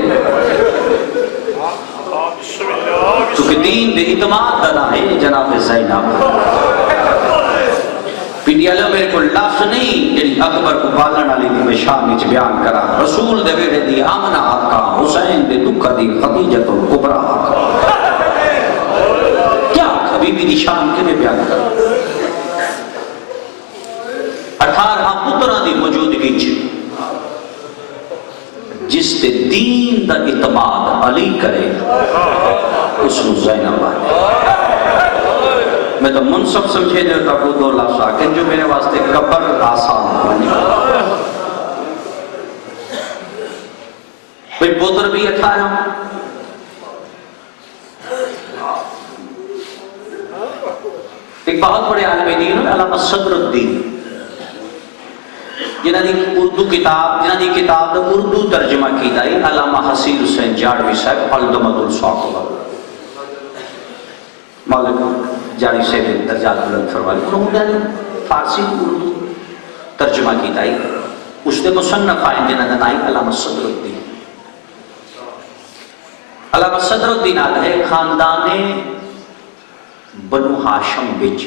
چونکہ دین دے اعتماد دنا ہے جناب زینب پی ڈی ایل میرے کو لفظ نہیں یعنی اکبر کو بالن علی دی میں شان نیچ بیان کرا رسول دے بیڑے دی آمنہ آقا حسین دے دکھا دی خدیجت القبرہ آقا کیا حبیبی دی شان کے میں بیان کرا 18 پترہ دی موجودگی جس تے دین دا اعتماد علی کرے اس کو زینب آئے میں تو منصف سمجھے دیتا کو 2 لفظ آکے جو میرے واسطے قبر آسان بنی کوئی پوتر بھی 18 ایک بہت بڑے عالم دین علامہ صدر الدین جنہاں دی اردو کتاب دا اردو ترجمہ کی دائی علامہ حسین حسین جاڑوی صاحب الدمت الصاقبہ مالک جاری سے درجات بلند فرمائی انہوں نے فارسی اردو ترجمہ کی دائی اس نے مصنف آئیں جنہاں دا نائی علامہ صدر الدین علامہ صدر الدین آدھا ہے خاندان بنو ہاشم بچ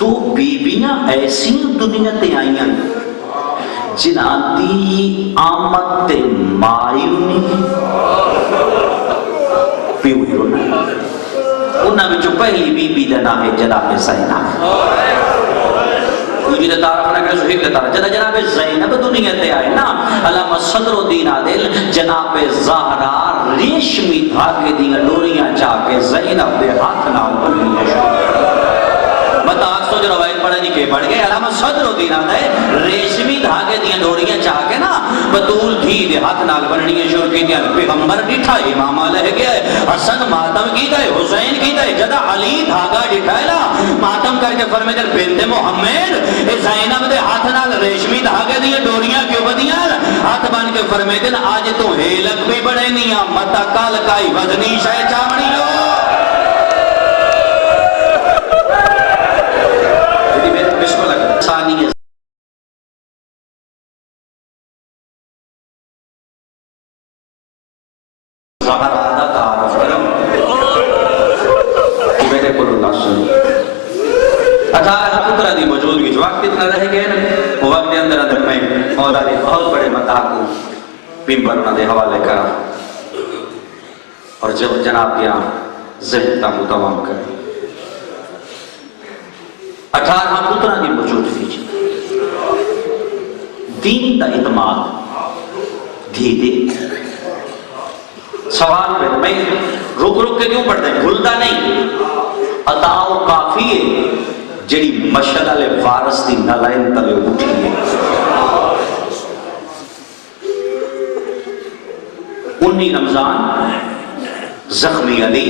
2 بیبیاں ایسی دنیا تے آئیاں جنہاں دی آمد تے مایونی پیوئی رونا انہاں میں جو پہلی بی بی دا نام ہے جناب زینب مجھے تعارف نہ کرے سہیب دیتا رہا جناب زینب دنیا تے آئے نا علامہ صدر الدین عادل جناب زہرا ریشمی دھاگے دیا ڈوریاں چاہ کے زینب دے ہاتھ نال بنی بتا سو جو روایت پڑھا نہیں کہ پڑھ گئے علامہ صدر الدین عادل ریشمی دھاگے دیا ڈوریاں چاہ کے نا بطول تھی دے ہاتھ نال بننی شروع کی دیا پیغمبر ڈٹھا امامہ لہ گیا ہے حسن ماتم کی دائے حسین کی دائے جدہ علی دھاگا ڈٹھائے لا ماتم کر کے فرمے در بنت محمد زینب دے ہاتھ نال ریشمی دھاگے دیا ڈوریاں کیوں بدیاں ہاتھ بان کے فرمے دن آج تو ہیلک بھی بڑے نیا متا کال کائی وزنی شاہ چاوڑی ہو بسم اللہ ثانی ہے زہر آدھا تعارف کرم کہ میرے کو اللہ سنو 18 پترہ دی موجودگی جو وقت اتنا رہ گئے نا وہ وقت اندر میں مولا نے بہت بڑے مدعا کو پیمبرنا دے حوالے کرا اور جب جناب کیا ذہن کو تمام کریں 18 پترہ دی موجودگی دین دا اعتماد دھی دے سوال پہ میں رک کے کیوں پڑھتے ہیں بھولتا نہیں عطاؤ کافی ہے جڑی مشغل وارث دی نلائن تلے اٹھی ہے 19 رمضان زخمی علی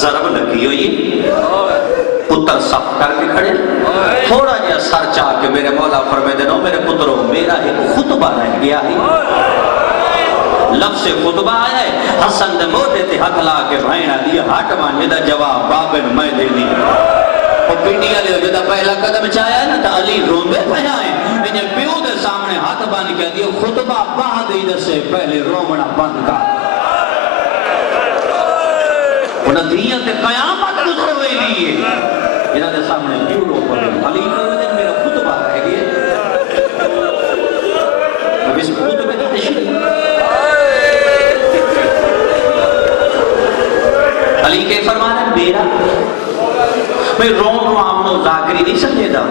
ضرب لگی ہوئی پتر صف کر کے کھڑے تھوڑا جہاں سر چاہ کے میرے مولا فرمائے دینا میرے پتروں میرا ایک خطبہ رہ گیا ہے لفظ خطبہ آیا ہے حسن دے موٹے تے ہاتھ لا کے بھائنا دیا ہاتھ مانجے دا جواب بابن میں دے دی اور پیٹی علی ہو جدا پہلا قدم چاہیا ہے نا تا علی روندے پہنائے انہیں پیو دے سامنے ہاتھ بان کے دیا خطبہ بعد ہی سے پہلے رومنا بند کا انہیں دیئے تے قیامت گزر ہوئی لیے انہوں نے سامنے کیوں رو پڑے علی فرماتے میرا خطبہ رہ گیا اب اس خطبے کی تشریح علی کے فرمانے میرا میں رون آپ ذاکری نہیں سمجھے دا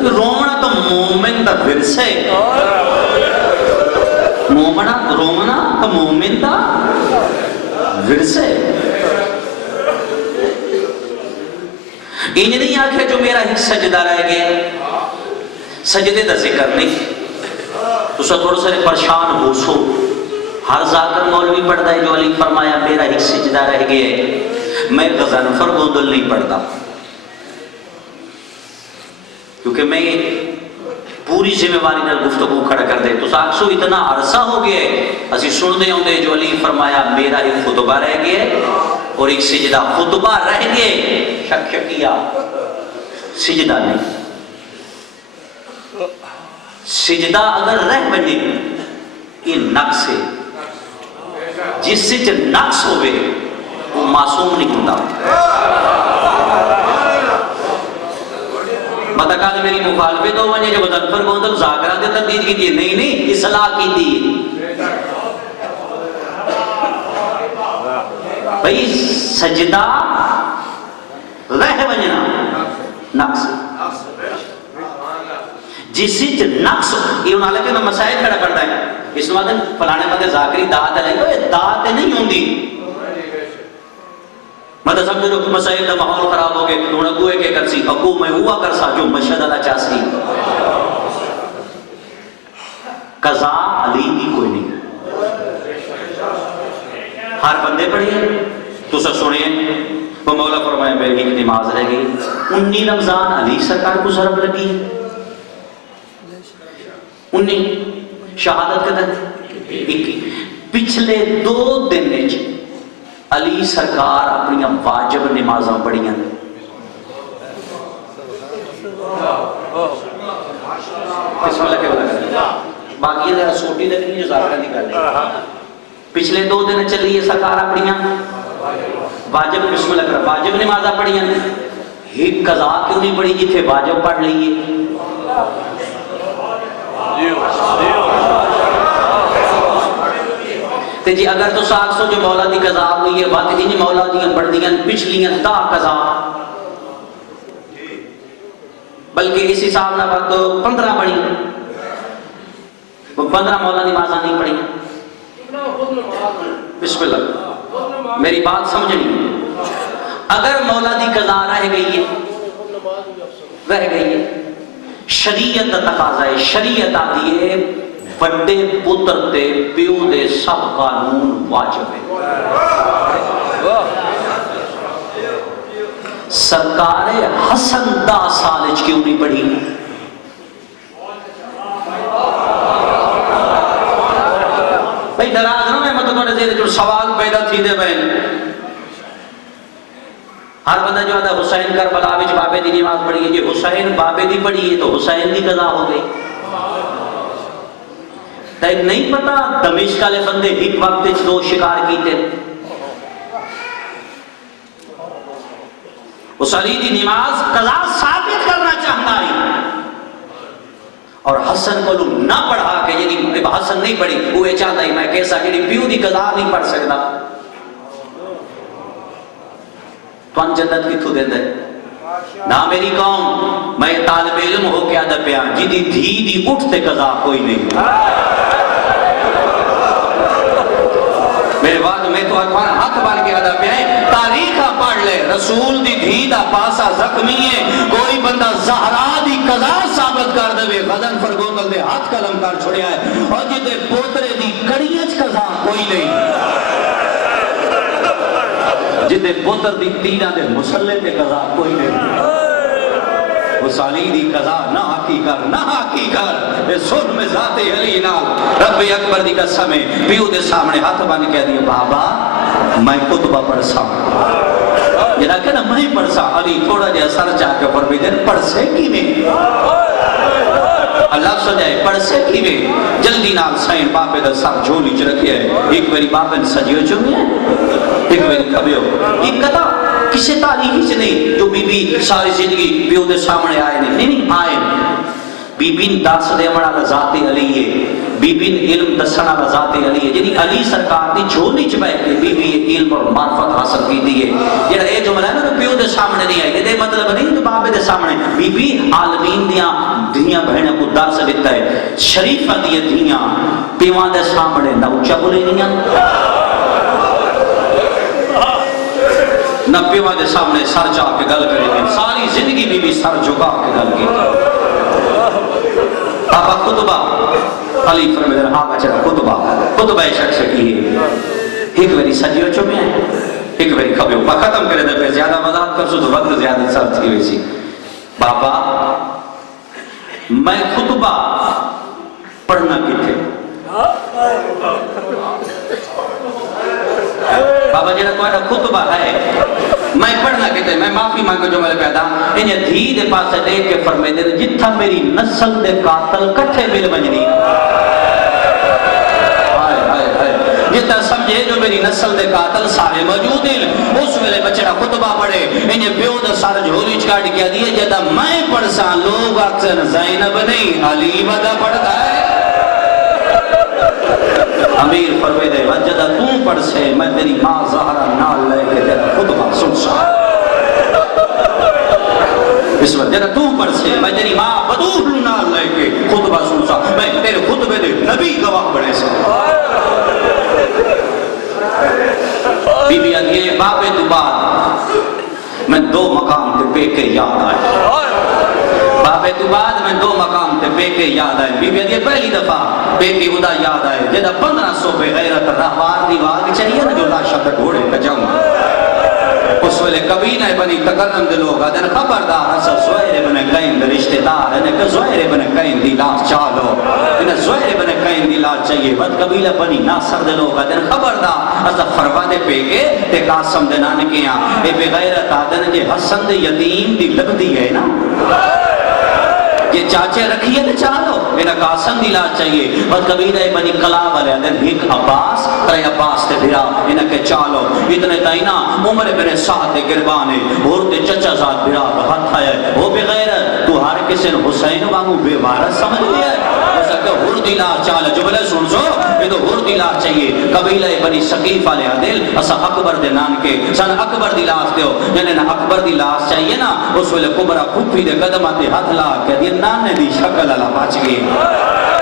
رومنا تو مومن دا ورثہ ہے رومنا تو مومن دا ورثہ ہے انج نہیں آکھے جو میرا ایک سجدہ رہ گیا سجدے دا ذکر نہیں تو سا تھوڑا سارے پریشان ہو سو ہر ذاکر مولوی پڑھتا ہے جو علی فرمایا میرا ایک سجدہ رہ گیا ہے میں غضنفر گوندل نہیں پڑھتا کیونکہ میں پوری ذمہ واری نال گفتگو کھڑا کر دے تو ساکسو اتنا عرصہ ہو گیا ہے اسی سن دے ہوں دے جو علی فرمایا میرا ایک خطبہ رہ گیا ہے اور ایک سجدہ خطبہ رہ گئے شک شکیہ سجدہ نہیں سجدہ اگر رہ بنے یہ نقص ہے جس سے جو نقص ہوئے وہ معصوم نہیں ہوتا مطلقہ نے میری مخالفت ہو ونجے جو غضنفر گوندل ذاکرہ دے تردید کی دیئے نہیں اصلاح کی دیئے بھئی سجدہ رہ بننا نقص جس سے نقص یہ انہوں نے میں مسائل کھڑا کرتا ہے اس نے بعد فلانے پتے ذاکری دعات ہے دعات نہیں ہوں دی مطلب سمجھو جو مسائل دا ماحول خراب ہو گئے انہوں نے گوئے کے کرسی اگو میں ہوا کرسا جو مشہد اللہ چاسی قضا علی کی کوئی نہیں ہر بندے پڑھئے تو سب سنیں وہ مولا فرمائے میری ایک نماز رہ گئی 19 رمضان علی سرکار کو ضرب لگی 19 شہادت کا دن پچھلے 2 دن علی سرکار اپنی واجب نمازاں پڑھیاں بسم اللہ کے بلا باقی ذرا سوٹی لگنی جو ذاکرہ نکال لیں پچھلے 2 دن چل رہی ہے سرکار اپنیاں واجب بسم اللہ کرا واجب نمازاں پڑھیاں ایک قضا کیوں نہیں پڑھی جتھے واجب پڑھ لئیے تے جی اگر تو ساکھ سو جو مولا دی قضا ہوئی ہے بات انہی مولا دیاں بڑھ دیاں پچھلیاں دا قضا بلکہ اس حساب نہ بات تو 15 پڑھی وہ 15 مولا نمازاں نہیں پڑھی بسم اللہ میری بات سمجھنی اگر مولا دی قضا رہ گئی ہے شریعت تقاضا ہے شریعت آتی ہے بڑے پتر تے پیو دے سب قانون واجب ہے سرکار حسن 10 سالج کیوں نہیں پڑھی بھئی دراز نہ میں مطلب زیادہ جو سوال پیدا تھی دے بہن ہر بندہ جو آدھا حسین کربلا وچ بابے دی نماز پڑھی ہے جی حسین بابے دی پڑھی ہے تو حسین دی قضا ہو گئی تیک نہیں پتا دمشق والے بندے ایک وقت 2 شکار کیتے اس علی دی نماز قضا ثابت کرنا چاہتا ہے اور حسن کو لوگ نہ پڑھا کہ یعنی حسن نہیں پڑھی وہ یہ چاہتا ہے میں کیسا کہ پیو دی قضا نہیں پڑھ سکتا تو ان جنت کی تھو دیندے نہ میری قوم میں طالب علم ہو کے آدھا پیا جی دی دھی دی اٹھتے قضا کوئی نہیں میرے بعد میں تو اکوان ہاتھ بار کے آدھا پیا ہے تاریخہ پڑھ لے رسول دی دھی دا پاسا زخمی ہے کوئی بندہ زہرا دی قضا ثابت کر دے غضن فرگوندل دے ہاتھ قلم کر چھوڑیا ہے اور جی دے پوترے دی کڑیچ قضا کوئی نہیں جدے پتر دی تیرہ دے مسلح دے قضا کوئی نہیں اس علی دی قضا نہ حقی کر اے سن میں ذات علی نال رب اکبر دی قسم ہے پیو دے سامنے ہاتھ بن کے دیا بابا میں خطبہ پڑھ سا جنا کہ نا میں پڑھ سا علی تھوڑا جہاں سر چاہ کے پر بھی دن پڑھ سے کی میں اللہ سجائے پڑھ سے کی میں جلدی نال سائن باپے دا سر جھولی چ رکھے ایک میری باپن سجیو چونی ہے ایک میری کبھی ہو ایک کتا کسی تاریخ سے نہیں جو بی بی ساری زندگی پیو دے سامنے آئے نہیں آئے بی بی دس دے والا ذات علی ہے بی بی علم دسنا والا ذات علی ہے جنہیں علی سرکار دی جھولی چ بیٹھ کے بی بی علم اور معرفت حاصل کیتی ہے جڑا اے جملہ ہے نا پیو دے سامنے نہیں آئی یہ مطلب نہیں کہ بابے دے سامنے بی بی عالمین دیاں دھیاں بہنیں کو دس دیتا ہے شریفہ دی دھیاں پیواں دے سامنے نہ اونچا بولے نہیں نہ پیواں دے سامنے سر چاہ کے گل کرے ساری زندگی بی بی سر جھکا کے گل کی آبا خطبہ علی فرمیدر آبا چڑھا خطبہ شخص کی ہے ایک بری سجیو چومے ہیں ایک بری کھبیو پا ختم کرے دے پہ زیادہ مزاد کر سو تو وقت زیادہ سر تھی ہوئی سی بابا میں خطبہ پڑھنا کی تھے بابا جیڑا کوئی خطبہ ہے میں پڑھنا کہتے ہیں میں معافی مانگو جو میں پیدا انہیں دھی دے پاس دیکھ کے فرمائے دے جتھا میری نسل دے قاتل کٹھے مل بجنی جتنا سمجھے جو میری نسل دے قاتل سارے موجود ہیں اس ویلے بچڑا خطبہ پڑھے انہیں پیو دا سارا جھولی چکاٹ کیا دیئے جدا میں پڑھ سا لوگ اکثر زینب نہیں علی ودا پڑھتا ہے امیر فرمیدے وجدہ تو پڑھ سے میں تیری ماں زہرہ نال لے کے تیرا خطبہ سن سا اس وقت جدہ تو پڑھ سے میں تیری ماں بدوح نال لے کے خطبہ سن سا میں تیرے خطبے دے نبی گواہ بڑھے سا بی بی آدھیے باپے تو بعد میں دو مقام تے پے کے یاد آئے بابے تو بعد میں دو مقام تے پے کے یاد آئے بی بی آدھیے پہلی دفعہ پے کے خدا یاد آئے جدہ 1500 پہ غیرت رہوار دیوار چاہیے نا جو لاشا پہ گھوڑے پہ جاؤں اس ویلے کبینہ بنی تکرم دے لوگ آدھے خبردار اصل زہر بن قیم دے رشتہ دار انہیں کہ زہر بن قیم دی لاش چالو انہیں زہر بن قیم دی لاش چاہیے بد قبیلہ بنی ناصر دے لوگ آدھے خبردار اصل فروا دے پے کے تے قاسم دے نانکیاں اے بے غیرت آدھے جے حسن دے یتیم دی لگ دی ہے نا یہ چاچے رکھیے تو چالو انہیں قاسم دی لاش چاہیے اور قبیلہ بنی کلاب والے اندر ایک عباس ترے عباس تے بھرا انہیں کہ چالو اتنے تائنا عمر بن سعد دے گربانے اور دے چچا ساتھ بھرا ہاتھ آئے وہ بغیر تو ہر کسی حسین وانگو بے وارث سمجھ لیا ہے ہر دی لاش چالو جو بلے سن سو یہ تو ہر دی لاش چاہیے قبیلہ بنی سقیف والے عدل اسا اکبر دے نان کے سن اکبر دی لاش دیو جنہیں اکبر دی لاش چاہیے نا اس ویلے کبرا پھوپھی دے قدمہ تے ہاتھ لا کہ دیا نانے دی شکل اللہ پاچ گئی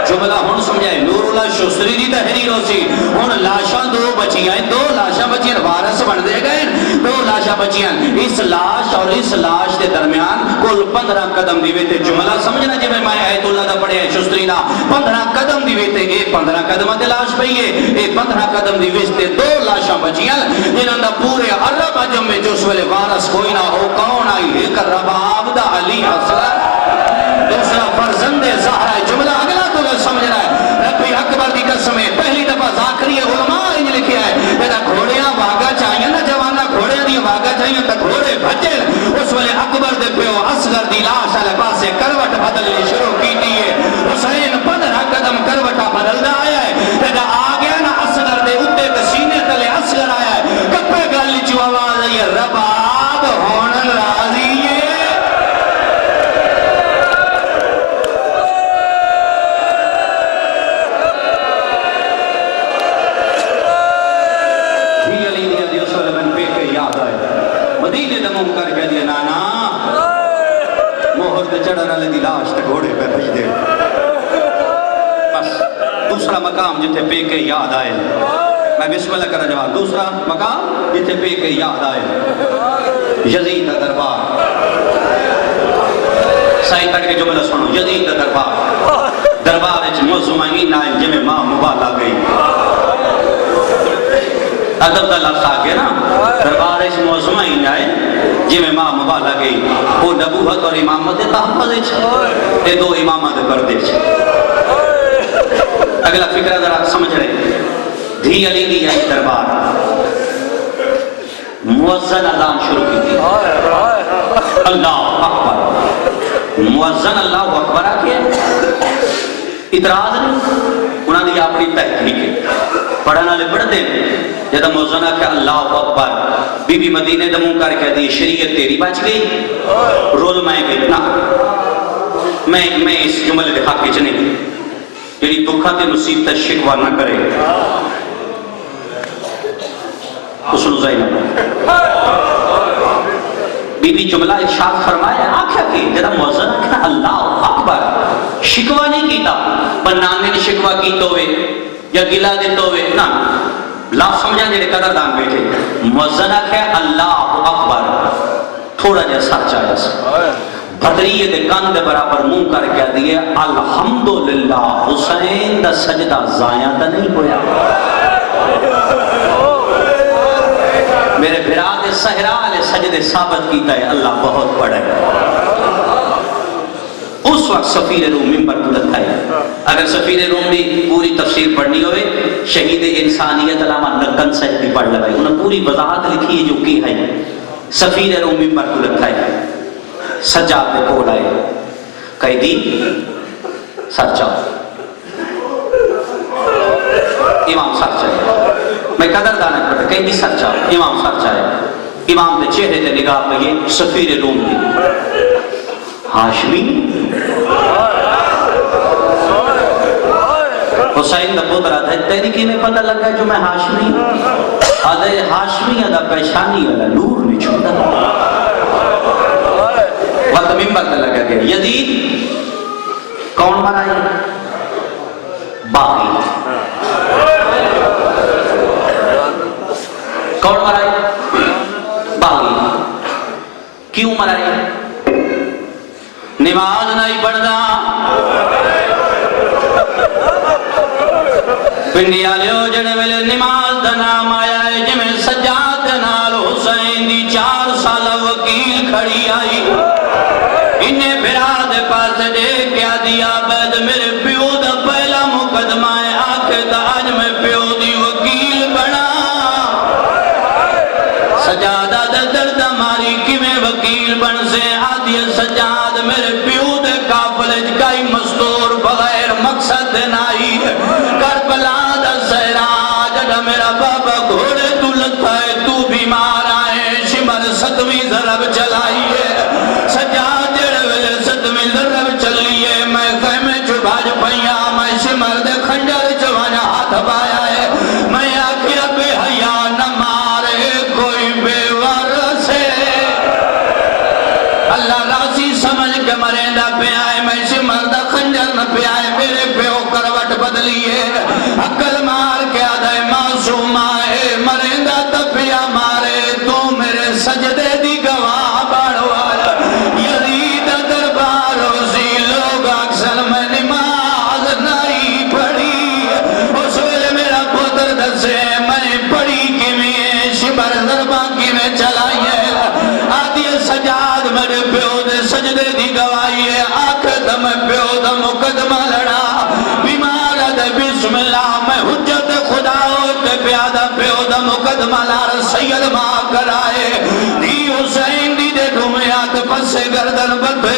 جملہ ہون سمجھائے نور اللہ شسری دی تحریر ہو سی ہون لاشاں دو بچیاں دو لاشاں بچیاں وارث بن دے گئے دو لاشاں بچیاں اس لاش اور اس لاش دے درمیان کل 15 قدم دیوے تے جملہ سمجھنا جی میں آیت اللہ دا پڑھے ہیں شسری دا 15 قدم دیوے تے اے 15 قدم دے لاش پہیے اے 15 قدم دیوے تے دو لاشاں بچیاں جنہاں دا پورے عرب عجم میں جو سوالے وارث کوئی نہ ہو کون آئی ایک رباب دا علی حسن دوسرا فرزند زہرہ جملہ اگلا تو سمجھ رہا ہے ربی اکبر دی قسم ہے پہلی دفعہ ذاکری علماء انہیں لکھیا ہے میرا گھوڑیاں واگا چاہیے نا جوانا گھوڑیاں دی واگا چاہیے تا گھوڑے بھجے اس والے اکبر دے پیو اصغر دی لاش علی پاسے کروٹ بدلنے شروع کی دیئے حسین 15 قدم کروٹا بدلنا آیا ہے میرا آگیا نا اصغر دے اتے سینے تلے اصغر آیا ہے کپے گالی جو آواز آئی ہے رباب ہونن راضی ہے چڑھنا لگی لاش تے گھوڑے پہ بھج دے بس دوسرا مقام جتے پہ کے یاد آئے میں بسم اللہ کرا جواب دوسرا مقام جتے پہ کے یاد آئے یزید دربار سائن تک کے جملہ سنو یزید دربار اچھ موضوعین آئے جمع ماں مبالا گئی ادب دا لفظ آگے نا دربار اچھ موضوعین آئے جی میں ماں مبالا گئی وہ نبوت اور امامت تحفظ ہے دو امامت بردے اگلا فکرہ ذرا سمجھ رہے دھی علی دی ہے دربار مؤذن اذان شروع کی تھی اللہ اکبر مؤذن اللہ اکبر آکے اعتراض نہیں انہوں نے اپنی تحقیق ہے پڑھنا لے پڑھ دیں جدہ موزنہ کہ اللہ اکبر بی بی مدینے دموں کر کے دی شریعت تیری بچ گئی رول میں گئی نا میں اس جملے دے حق کچھ نہیں جیڑی دکھا تے مصیبت شکوہ نہ کرے اس نزائی نہ بی بی جملہ ارشاد فرمایا آکھا کہ جدہ موزنہ کہ اللہ اکبر شکوہ نہیں کیتا پر نانے نے شکوہ کیتا ہوئے یا گلہ دیتا ہوئے نا لا سمجھا جیڑے قدر دان بیٹھے موزنہ کہ اللہ اکبر تھوڑا جا سچ آیا سا بدریے دے کان دے برابر منہ کر کے دیئے الحمدللہ حسین دا سجدہ زائیاں دا نہیں ہویا میرے بھراد سہرال سجدے ثابت کیتا ہے اللہ بہت بڑا ہے اس وقت سفیر روم ممبر کو لکھا ہے اگر سفیر روم بھی پوری تفسیر پڑھنی ہوئے شہید انسانیت علامہ لکن صاحب بھی پڑھ لگائی انہوں نے پوری وضاحت لکھی ہے جو کی ہے سفیر روم ممبر کو لکھا ہے سجاد پہ کول آئے قیدی سر چاہو امام سر چاہے میں قدر دانے پڑھتا قیدی سر چاہو امام سر چاہے امام دے چہرے دے نگاہ پہ یہ سفیر روم دی ہاشمی حسین دا پتر آدھا تیری کی میں پتہ لگا جو میں ہاشمی آدھا ہاشمی آدھا پیشانی آدھا نور میں چھوٹا وقت ممبر تے لگا گیا یزید کون مرا ہے باقی کون مرا ہے باقی کیوں مرا ہے نماز نہیں پڑھنا پنڈی آلیو جڑے ویلے نماز دا نام آیا ہے جمیں سجاد نال حسین دی 4 سالہ وکیل کھڑی آئی انہیں بھرا دے پاس دے کیا دیا بید میرے پیو دا پہلا مقدمہ ہے آکھے دا آج میں پیو دی وکیل بنا سجادہ دا درد ماری کی میں وکیل بن سے آدھی سجاد میرے پیو دے کافلج کئی مستور بغیر مقصد نائی کربلا دا زہرا جڑا میرا بابا گھوڑے تو لگتا ہے تو بیمار آئے شمر ستویں ضرب چلائیے سجاد جڑے ویلے ستویں ضرب چلیے میں خیمے چھباج پہیا میں شمر دے خنجر چوانا ہاتھ بایا ہے میں آخیا بے حیا نہ مارے کوئی بے ورسے اللہ راسی سمجھ کے مرینہ پہ آئے میں شمر دا خنجر نہ پہ آئے میرے پیو کروٹ بدلیے عقل مار کے آدھے معصوم آئے مرندہ تپیا مارے تو میرے سجدے دی گواہ باڑوار یزید دربار روزی لوگ اکثر میں نماز نہیں پڑھی اس ویلے میرا پتر دسے میں پڑھی کی میں شبر ضربہ کی میں چلائیے آدھی سجاد میرے پیو دے سجدے دی گواہیے آخر دم پیو دا مقدمہ لڑا بیمار دے بسم اللہ میں حجت خدا ہوتے پیادہ پیو دا مقدمہ لار سید ماں کرائے دی حسین دی دے ڈھومیات پس گردن بدھے